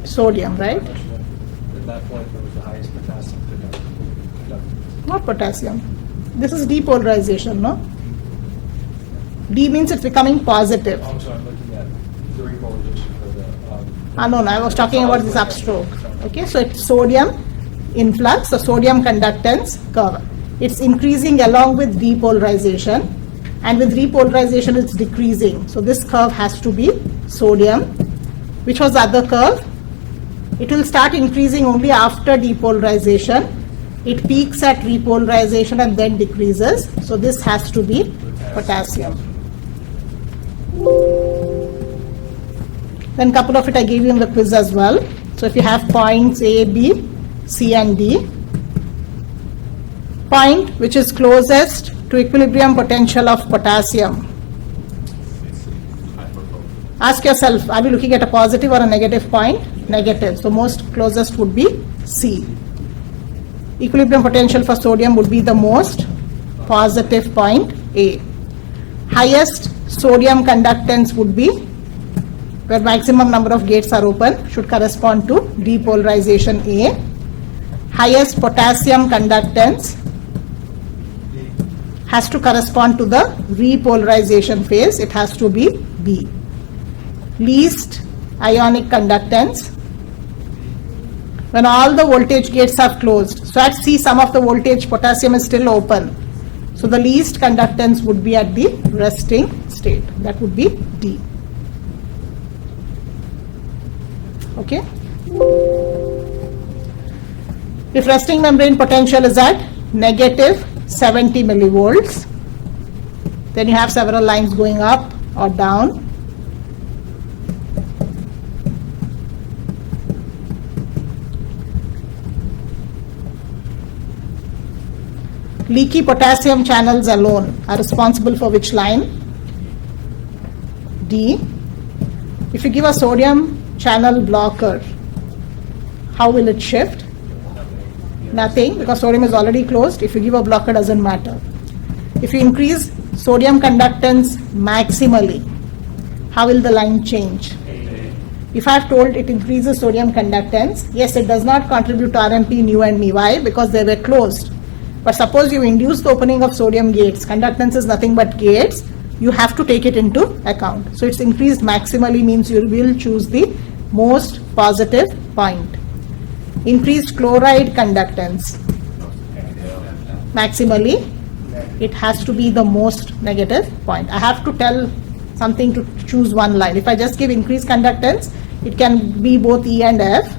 sodium, right? At that point, there was the highest potassium conductor. Not potassium. This is depolarization, no? D means it's becoming positive. I'm sorry, I'm looking at the repolarization for the. No, I was talking about this upstroke. Okay, so it's sodium influx, the sodium conductance curve. it's increasing along with depolarization, and with repolarization it's decreasing. So this curve has to be sodium. Which was the other curve? It will start increasing only after depolarization. It peaks at repolarization and then decreases. So this has to be potassium. Then couple of it I gave you in the quiz as well. So if you have points A, B, C and D, point which is closest to equilibrium potential of potassium. Ask yourself, are we looking at a positive or a negative point? Negative. So most closest would be C. Equilibrium potential for sodium would be the most positive point A. Highest sodium conductance would be where maximum number of gates are open, should correspond to depolarization A. Highest potassium conductance has to correspond to the repolarization phase. It has to be B. Least ionic conductance when all the voltage gates are closed. So at C, some of the voltage potassium is still open. So the least conductance would be at the resting state. That would be D. Okay. If resting membrane potential is at negative 70 millivolts, then you have several lines going up or down. Leaky potassium channels alone are responsible for which line? D. If you give a sodium channel blocker, how will it shift? Nothing, because sodium is already closed. If you give a blocker, doesn't matter. If you increase sodium conductance maximally, how will the line change? If I have told it increases sodium conductance, yes, it does not contribute to RMP, nu and mu. Why? Because they were closed. But suppose you induce the opening of sodium gates, conductance is nothing but gates, you have to take it into account. So it's increased maximally means you will choose the most positive point. Increased chloride conductance, maximally, it has to be the most negative point. I have to tell something to choose one line. If I just give increased conductance, it can be both E and F.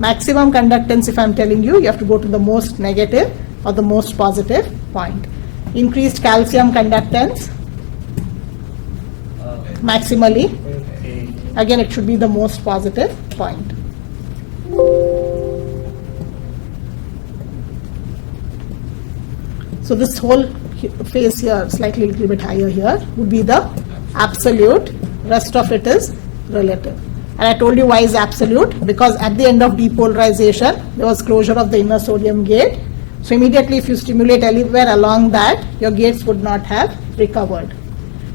Maximum conductance, if I'm telling you, you have to go to the most negative or the most positive point. Increased calcium conductance, maximally, again it should be the most positive point. So this whole phase here, slightly a little bit higher here, would be the absolute, rest of it is relative. And I told you why is absolute, because at the end of depolarization, there was closure of the inner sodium gate. So immediately if you stimulate anywhere along that, your gates would not have recovered.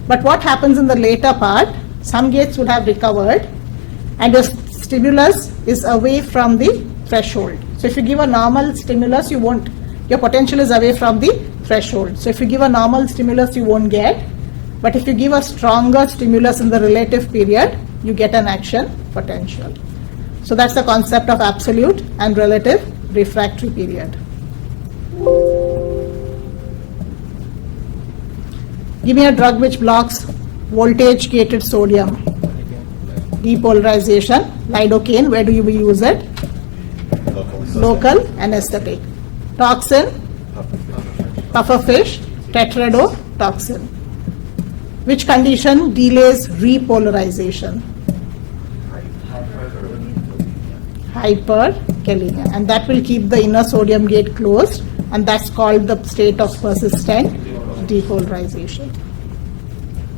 But what happens in the later part, some gates would have recovered and your stimulus is away from the threshold. So if you give a normal stimulus, you won't, your potential is away from the threshold. So if you give a normal stimulus, you won't get. But if you give a stronger stimulus in the relative period, you get an action potential. So that's the concept of absolute and relative refractory period. Give me a drug which blocks voltage gated sodium depolarization. Lidocaine, where do you use it? Local anesthetic. Toxin, pufferfish, tetrodotoxin. Which condition delays repolarization? Hyperkalemia, and that will keep the inner sodium gate closed, and that's called the state of persistent depolarization.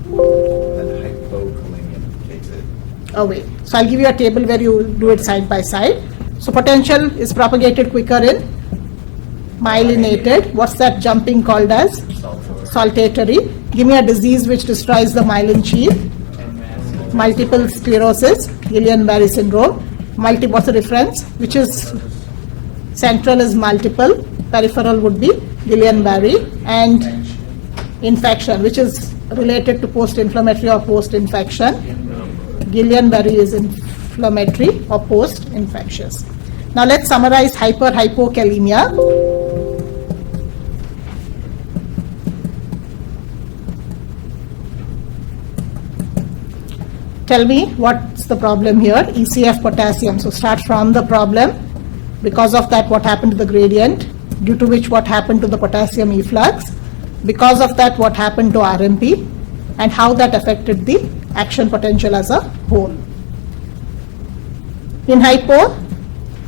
And hypokalemia takes it Away. So I'll give you a table where you do it side by side. So potential is propagated quicker in myelinated. What's that jumping called as? Saltatory. Give me a disease which destroys the myelin sheath. Multiple sclerosis, Guillain-Barré syndrome. What's the difference? Which is central is multiple, peripheral would be Guillain-Barré, and infection, which is related to post-inflammatory or post-infection. Guillain-Barré is inflammatory or post-infectious. Now let's summarize hyperkalemia. Tell me what's the problem here? ECF potassium. So start from the problem. Because of that, what happened to the gradient? Due to which, what happened to the potassium efflux? Because of that, what happened to RMP? And how that affected the action potential as a whole. In hypo,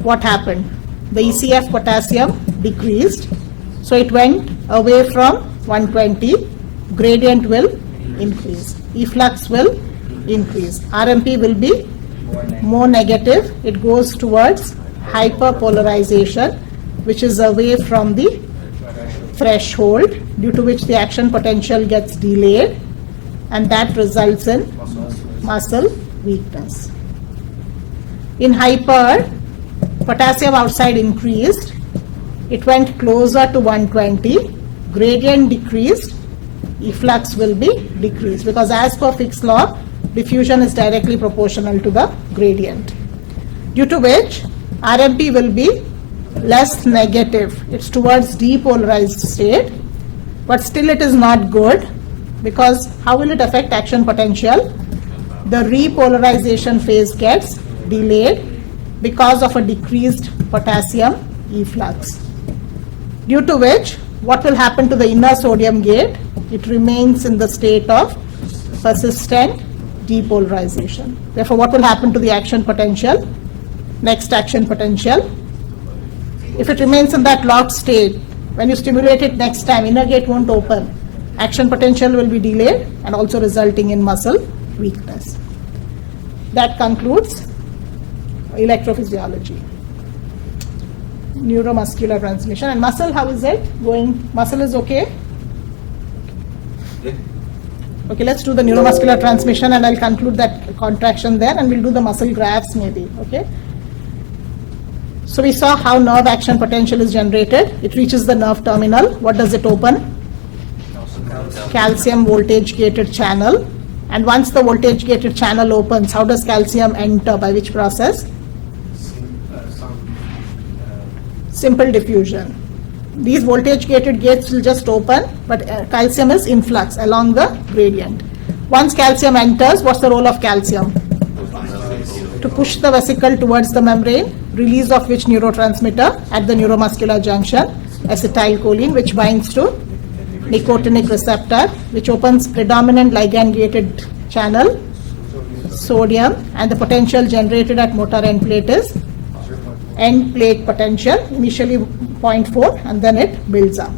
what happened? The ECF potassium decreased. So it went away from 120. Gradient will increase. Efflux will increase. RMP will be more negative. It goes towards hyperpolarization, which is away from the threshold, due to which the action potential gets delayed, and that results in muscle weakness. In hyper, potassium outside increased. It went closer to 120. Gradient decreased. Efflux will be decreased, because as per Fick's law, diffusion is directly proportional to the gradient. Due to which, RMP will be less negative. It's towards depolarized state, but still it is not good, because how will it affect action potential? The repolarization phase gets delayed because of a decreased potassium efflux. Due to which, what will happen to the inner sodium gate? It remains in the state of persistent depolarization. Therefore, what will happen to the action potential? Next action potential. If it remains in that locked state, when you stimulate it next time, inner gate won't open. Action potential will be delayed and also resulting in muscle weakness. That concludes electrophysiology. Neuromuscular transmission. And muscle, how is it going? Muscle is okay? Okay, let's do the neuromuscular transmission, and I'll conclude that contraction there, and we'll do the muscle graphs maybe, okay? So we saw how nerve action potential is generated. It reaches the nerve terminal. What does it open? Calcium voltage gated channel. And once the voltage gated channel opens, how does calcium enter? By which process? Simple diffusion. These voltage gated gates will just open, but calcium is influx along the gradient. Once calcium enters, what's the role of calcium? To push the vesicle towards the membrane, release of which neurotransmitter at the neuromuscular junction? Acetylcholine, which binds to nicotinic receptor, which opens predominant ligand gated channel, sodium, and the potential generated at motor end plate is end plate potential, initially 0.4, and then it builds up.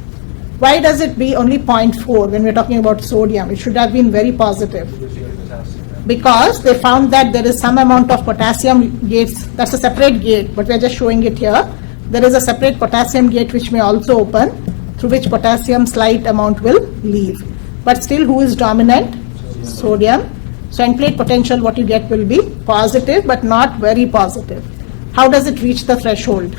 Why does it be only 0.4 when we're talking about sodium? It should have been very positive. Because they found that there is some amount of potassium gates, that's a separate gate, but we're just showing it here. There is a separate potassium gate which may also open, through which potassium slight amount will leave. But still, who is dominant? Sodium. So end plate potential, what you get will be positive, but not very positive. How does it reach the threshold?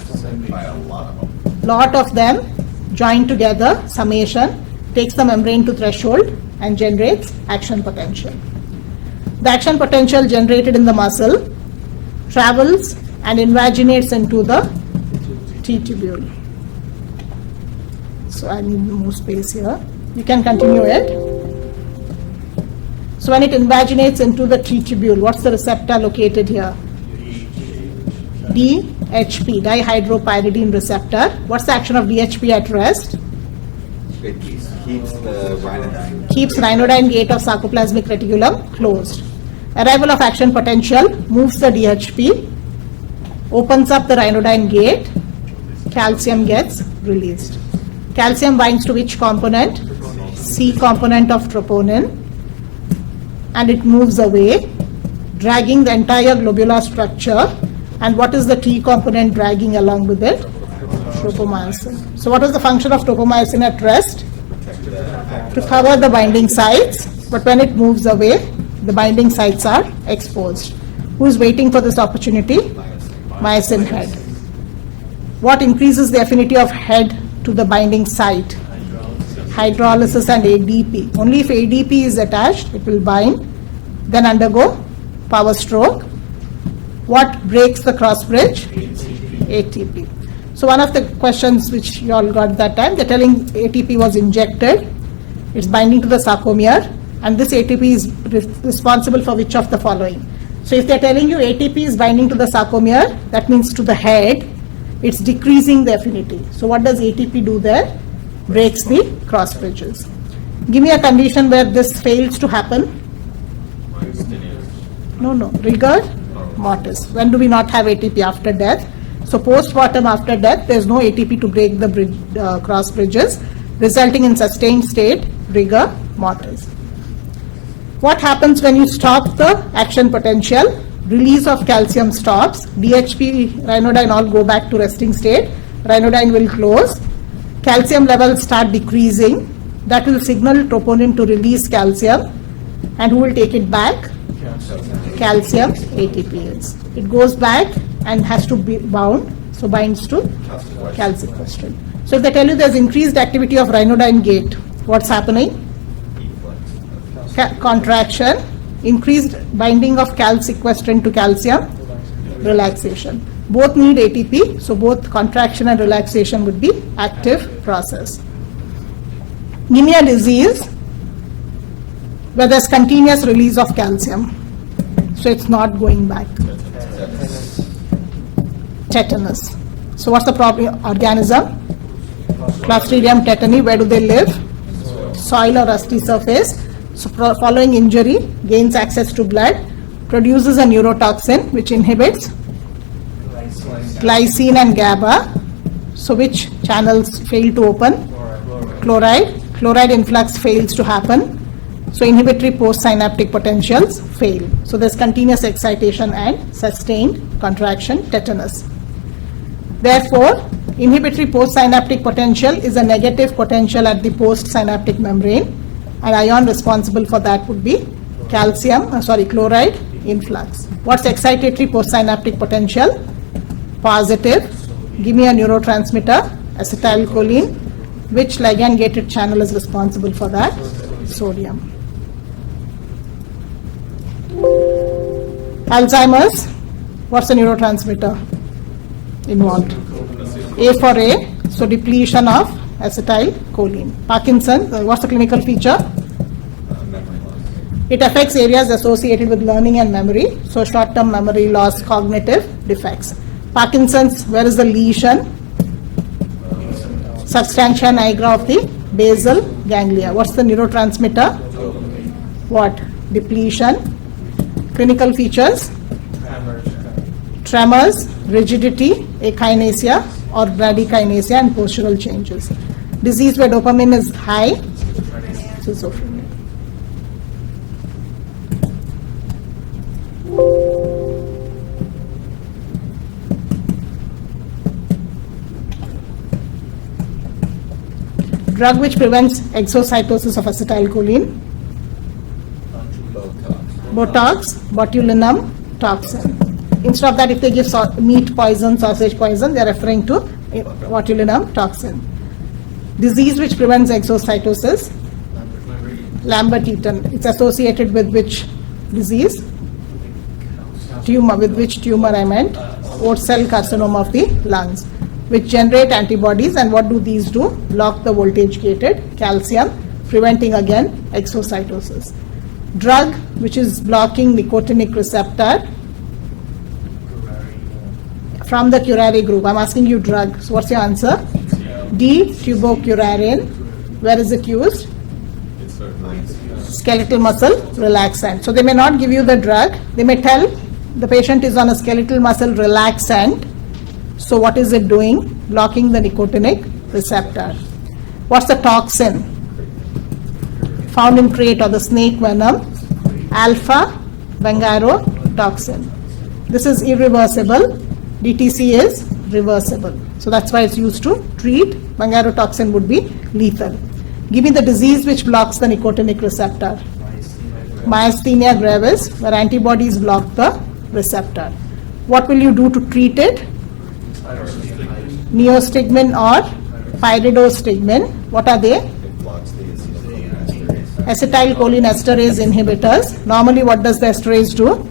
By a lot of them. Lot of them join together, summation, takes the membrane to threshold and generates action potential. The action potential generated in the muscle travels and invaginates into the T-tubule. So I need more space here. You can continue it. So when it invaginates into the T-tubule, what's the receptor located here? DHP, dihydropyridine receptor. What's the action of DHP at rest? It keeps the rhinodyne. Keeps rhinodyne gate of sarcoplasmic reticulum closed. Arrival of action potential moves the DHP, opens up the rhinodyne gate, calcium gets released. Calcium binds to which component? C component of troponin, and it moves away, dragging the entire globular structure. And what is the T component dragging along with it? Tropomyosin. So what is the function of tropomyosin at rest? To cover the binding sites, but when it moves away, the binding sites are exposed. Who is waiting for this opportunity? Myosin head. What increases the affinity of head to the binding site? Hydrolysis and ADP. Only if ADP is attached, it will bind, then undergo power stroke. What breaks the cross bridge? ATP. So one of the questions which you all got that time, they're telling ATP was injected. It's binding to the sarcomere. And this ATP is responsible for which of the following? So if they're telling you ATP is binding to the sarcomere, that means to the head, it's decreasing the affinity. So what does ATP do there? Breaks the cross bridges. Give me a condition where this fails to happen. No, rigor mortis. When do we not have ATP? After death. So post-mortem, after death, there's no ATP to break the cross bridges, resulting in sustained state rigor mortis. What happens when you stop the action potential? Release of calcium stops. DHP, ryanodine all go back to resting state. Ryanodine will close. Calcium levels start decreasing. That will signal troponin to release calcium. And who will take it back? Calcium ATPase. It goes back and has to be bound. So binds to calciquestrin. So if they tell you there's increased activity of ryanodine gate, what's happening? Contraction, increased binding of calciquestrin to calcium, relaxation. Both need ATP, so both contraction and relaxation would be active process. Give me a disease where there's continuous release of calcium, so it's not going back. Tetanus. So what's the problem? Organism? Clostridium tetani. Where do they live? Soil or rusty surface. So following injury, gains access to blood, produces a neurotoxin which inhibits glycine and GABA. So which channels fail to open? Chloride. Chloride influx fails to happen. So inhibitory postsynaptic potentials fail. So there's continuous excitation and sustained contraction, tetanus. Therefore, inhibitory postsynaptic potential is a negative potential at the postsynaptic membrane. An ion responsible for that would be chloride influx. What's excitatory postsynaptic potential? Positive. Give me a neurotransmitter, acetylcholine. Which ligand-gated channel is responsible for that? Sodium. Alzheimer's. What's the neurotransmitter involved? A for A. So depletion of acetylcholine. Parkinson's, what's the clinical feature? Memory loss. It affects areas associated with learning and memory, so short-term memory loss, cognitive defects. Parkinson's, where is the lesion? Substantia nigra of the basal ganglia. What's the neurotransmitter? What? Depletion. Clinical features? Tremors, rigidity, akinesia or bradykinesia, and postural changes. Disease where dopamine is high, schizophrenia. Drug which prevents exocytosis of acetylcholine? Botox, botulinum toxin. Instead of that, if they give meat poison, sausage poison, they are referring to botulinum toxin. Disease which prevents exocytosis? Lambert-Eaton. It's associated with which disease? Tumor. With which tumor I meant? Oat cell carcinoma of the lungs, which generate antibodies. And what do these do? Block the voltage-gated calcium, preventing again exocytosis. Drug which is blocking nicotinic receptor from the curare group. I'm asking you drug. So what's your answer? D. Tubocurarine. Where is it used? Skeletal muscle relaxant. So they may not give you the drug. They may tell the patient is on a skeletal muscle relaxant. So what is it doing? Blocking the nicotinic receptor. What's the toxin? Found in crate or the snake venom? Alpha Bangaro toxin. This is irreversible. DTC is reversible. So that's why it's used to treat. Bangaro toxin would be lethal. Give me the disease which blocks the nicotinic receptor. Myasthenia gravis, where antibodies block the receptor. What will you do to treat it? Neostigmine or pyridostigmine. What are they? Acetylcholine esterase inhibitors. Normally what does the esterase do?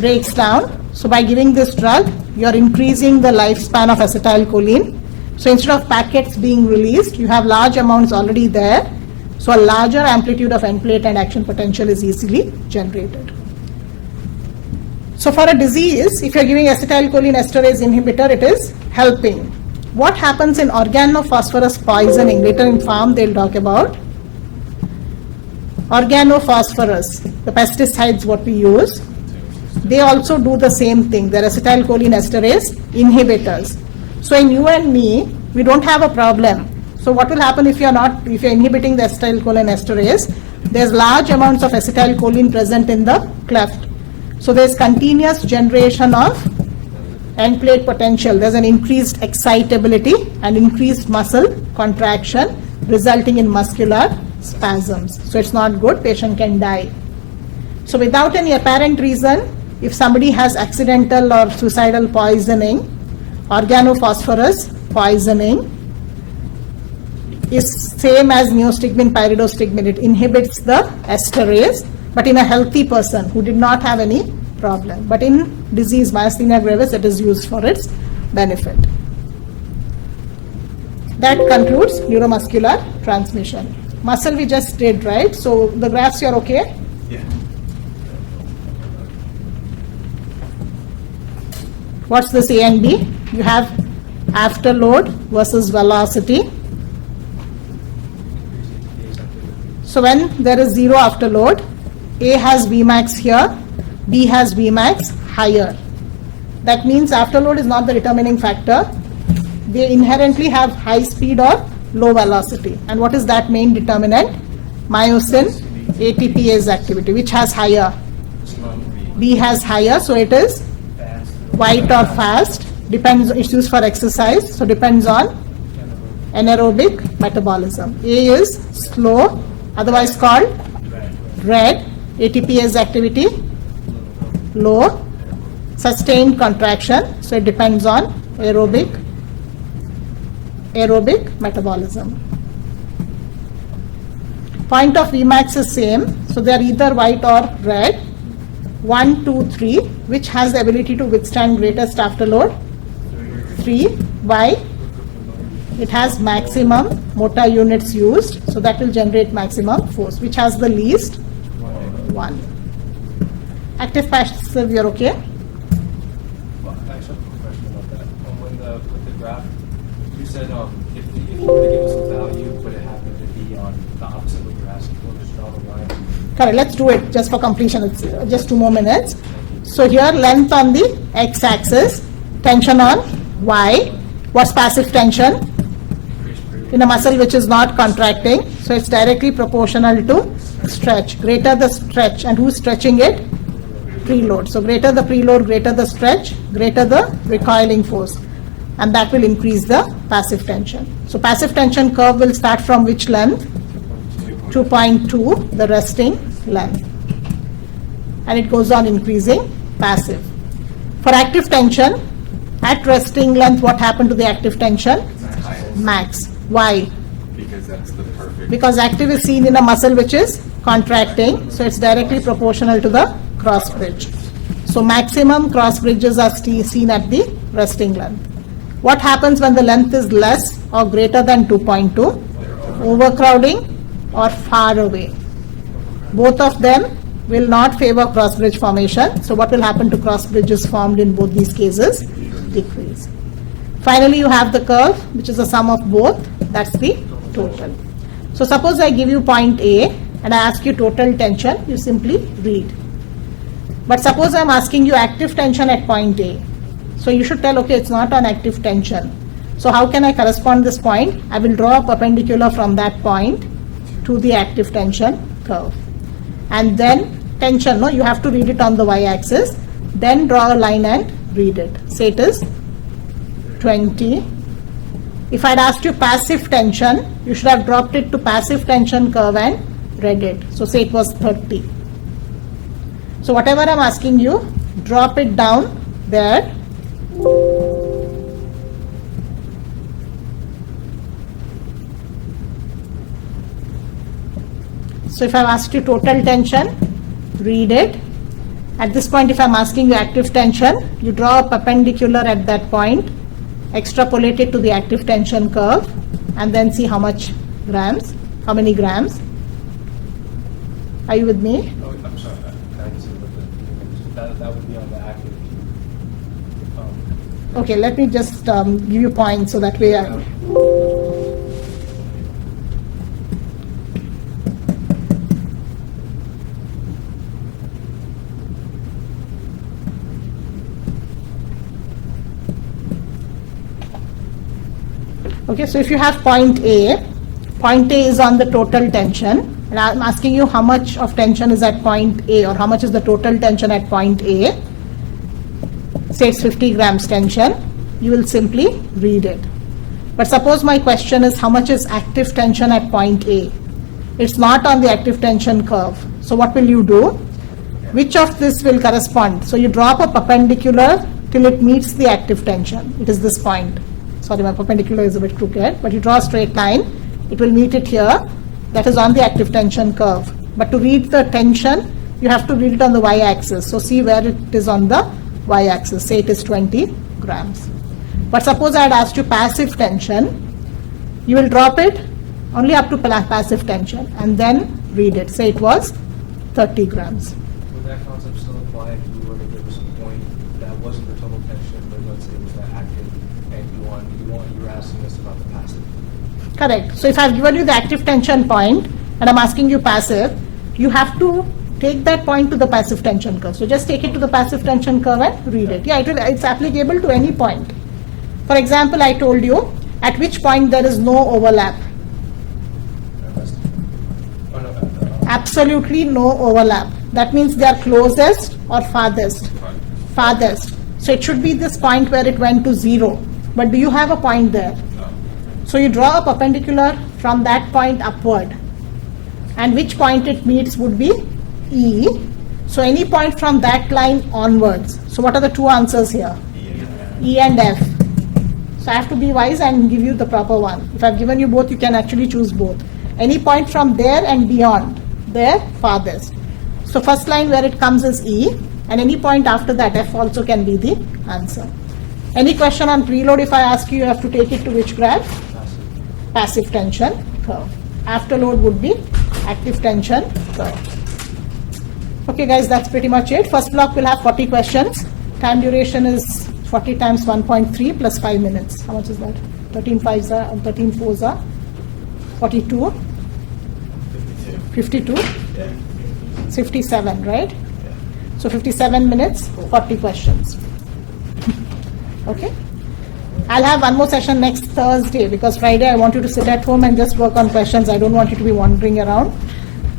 Breaks down. So by giving this drug, you are increasing the lifespan of acetylcholine. So instead of packets being released, you have large amounts already there. So a larger amplitude of end plate and action potential is easily generated. So for a disease, if you're giving acetylcholine esterase inhibitor, it is helping. What happens in organophosphorus poisoning? Later in farm, they'll talk about organophosphorus, the pesticides what we use. They also do the same thing. They're acetylcholine esterase inhibitors. So in you and me, we don't have a problem. So what will happen if you're inhibiting the acetylcholine esterase? There's large amounts of acetylcholine present in the cleft. So there's continuous generation of end plate potential. There's an increased excitability and increased muscle contraction, resulting in muscular spasms. So it's not good, patient can die. So without any apparent reason, if somebody has accidental or suicidal poisoning, organophosphorus poisoning is same as neostigmine, pyridostigmine. It inhibits the esterase, but in a healthy person who did not have any problem. But in disease myasthenia gravis, it is used for its benefit. That concludes neuromuscular transmission. Muscle we just did, right? So the graphs you're okay? Yeah. What's this A and B? You have afterload versus velocity. So when there is zero afterload, A has Vmax here, B has Vmax higher. That means afterload is not the determining factor. They inherently have high speed or low velocity. And what is that main determinant? Myosin ATPase activity, which has higher. B has higher, so it is white or fast. Depends, it's used for exercise, so depends on anaerobic metabolism. A is slow, otherwise called red. ATPase activity low. Sustained contraction, so it depends on aerobic metabolism. Point of Vmax is same, so they are either white or red. 1, 2, 3, which has the ability to withstand greatest afterload? 3. Why? It has maximum motor units used, so that will generate maximum force. Which has the least? 1. Active passive, you're okay? Well, I actually have a question about that. With the graph, you said if you were to give us a value, would it happen to be on the opposite of what you're asking for, just draw the line? Correct, let's do it just for completion. It's just 2 more minutes. So here length on the x-axis, tension on y. What's passive tension? In a muscle which is not contracting, so it's directly proportional to stretch. Greater the stretch, and who's stretching it? Preload. So greater the preload, greater the stretch, greater the recoiling force, and that will increase the passive tension. So passive tension curve will start from which length? 2.2, the resting length, and it goes on increasing passive. For active tension, at resting length, what happened to the active tension? Max. Why? Because that's the perfect. Because active is seen in a muscle which is contracting, so it's directly proportional to the cross bridge. So maximum cross bridges are seen at the resting length. What happens when the length is less or greater than 2.2? Overcrowding or far away. Both of them will not favor cross bridge formation. So what will happen to cross bridges formed in both these cases? Decrease. Finally, you have the curve, which is the sum of both. That's the total. So suppose I give you point A and I ask you total tension, you simply read. But suppose I'm asking you active tension at point A. So you should tell, okay, it's not on active tension. So how can I correspond this point? I will draw a perpendicular from that point to the active tension curve. And then tension, no, you have to read it on the y-axis. Then draw a line and read it. Say it is 20. If I'd asked you passive tension, you should have dropped it to passive tension curve and read it. So say it was 30. So whatever I'm asking you, drop it down there. So if I've asked you total tension, read it. At this point, if I'm asking you active tension, you draw a perpendicular at that point, extrapolate it to the active tension curve, and then see how many grams. Are you with me? Oh, I'm sorry, I didn't see what that would be on the active. Okay, let me just give you points so that way I... Okay, so if you have point A is on the total tension, and I'm asking you how much of tension is at point A, or how much is the total tension at point A. Say it's 50 grams tension, you will simply read it. But suppose my question is how much is active tension at point A. It's not on the active tension curve. So what will you do? Which of this will correspond? So you drop a perpendicular till it meets the active tension. It is this point. Sorry, my perpendicular is a bit crooked, but you draw a straight line, it will meet it here. That is on the active tension curve. But to read the tension, you have to read it on the y-axis. So see where it is on the y-axis. Say it is 20 grams. But suppose I had asked you passive tension, you will drop it only up to passive tension and then read it. Say it was 30 grams. Would that concept still apply if you were to give us a point that wasn't the total tension, but let's say it was the active, and you were asking us about the passive? Correct. So if I've given you the active tension point and I'm asking you passive, you have to take that point to the passive tension curve. So just take it to the passive tension curve and read it. Yeah, it's applicable to any point. For example, I told you at which point there is no overlap. Oh, no, Absolutely no overlap. That means they are closest or farthest. Farthest. So it should be this point where it went to 0. But do you have a point there? So you draw a perpendicular from that point upward. And which point it meets would be E. So any point from that line onwards. So what are the two answers here? E and F. So I have to be wise and give you the proper one. If I've given you both, you can actually choose both. Any point from there and beyond, there farthest. So first line where it comes is E, and any point after that, F also can be the answer. Any question on preload? If I ask you, you have to take it to which graph? Passive tension curve. Afterload would be active tension curve. Okay guys, that's pretty much it. First block will have 40 questions. Time duration is 40 times 1.3 plus 5 minutes. How much is that? 13 5s are, 13 4s are 42, 52, Yeah. 57, right? Yeah. So 57 minutes, 40 questions. Okay? I'll have one more session next Thursday because Friday I want you to sit at home and just work on questions. I don't want you to be wandering around.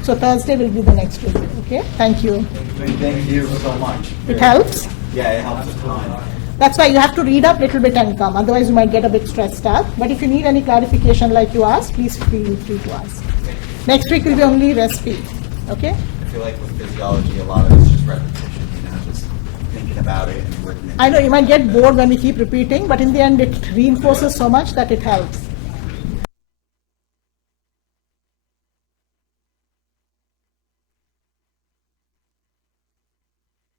So Thursday will be the next video. Okay? Thank you. Thank you so much. It helps. Yeah, it helps a ton. That's why you have to read up a little bit and come. Otherwise, you might get a bit stressed out. But if you need any clarification like you asked, please feel free to ask. Next week will be only recipe. Okay? I feel like with physiology, a lot of it's just repetition, just thinking about it and working it. I know you might get bored when we keep repeating, but in the end, it reinforces so much that it helps.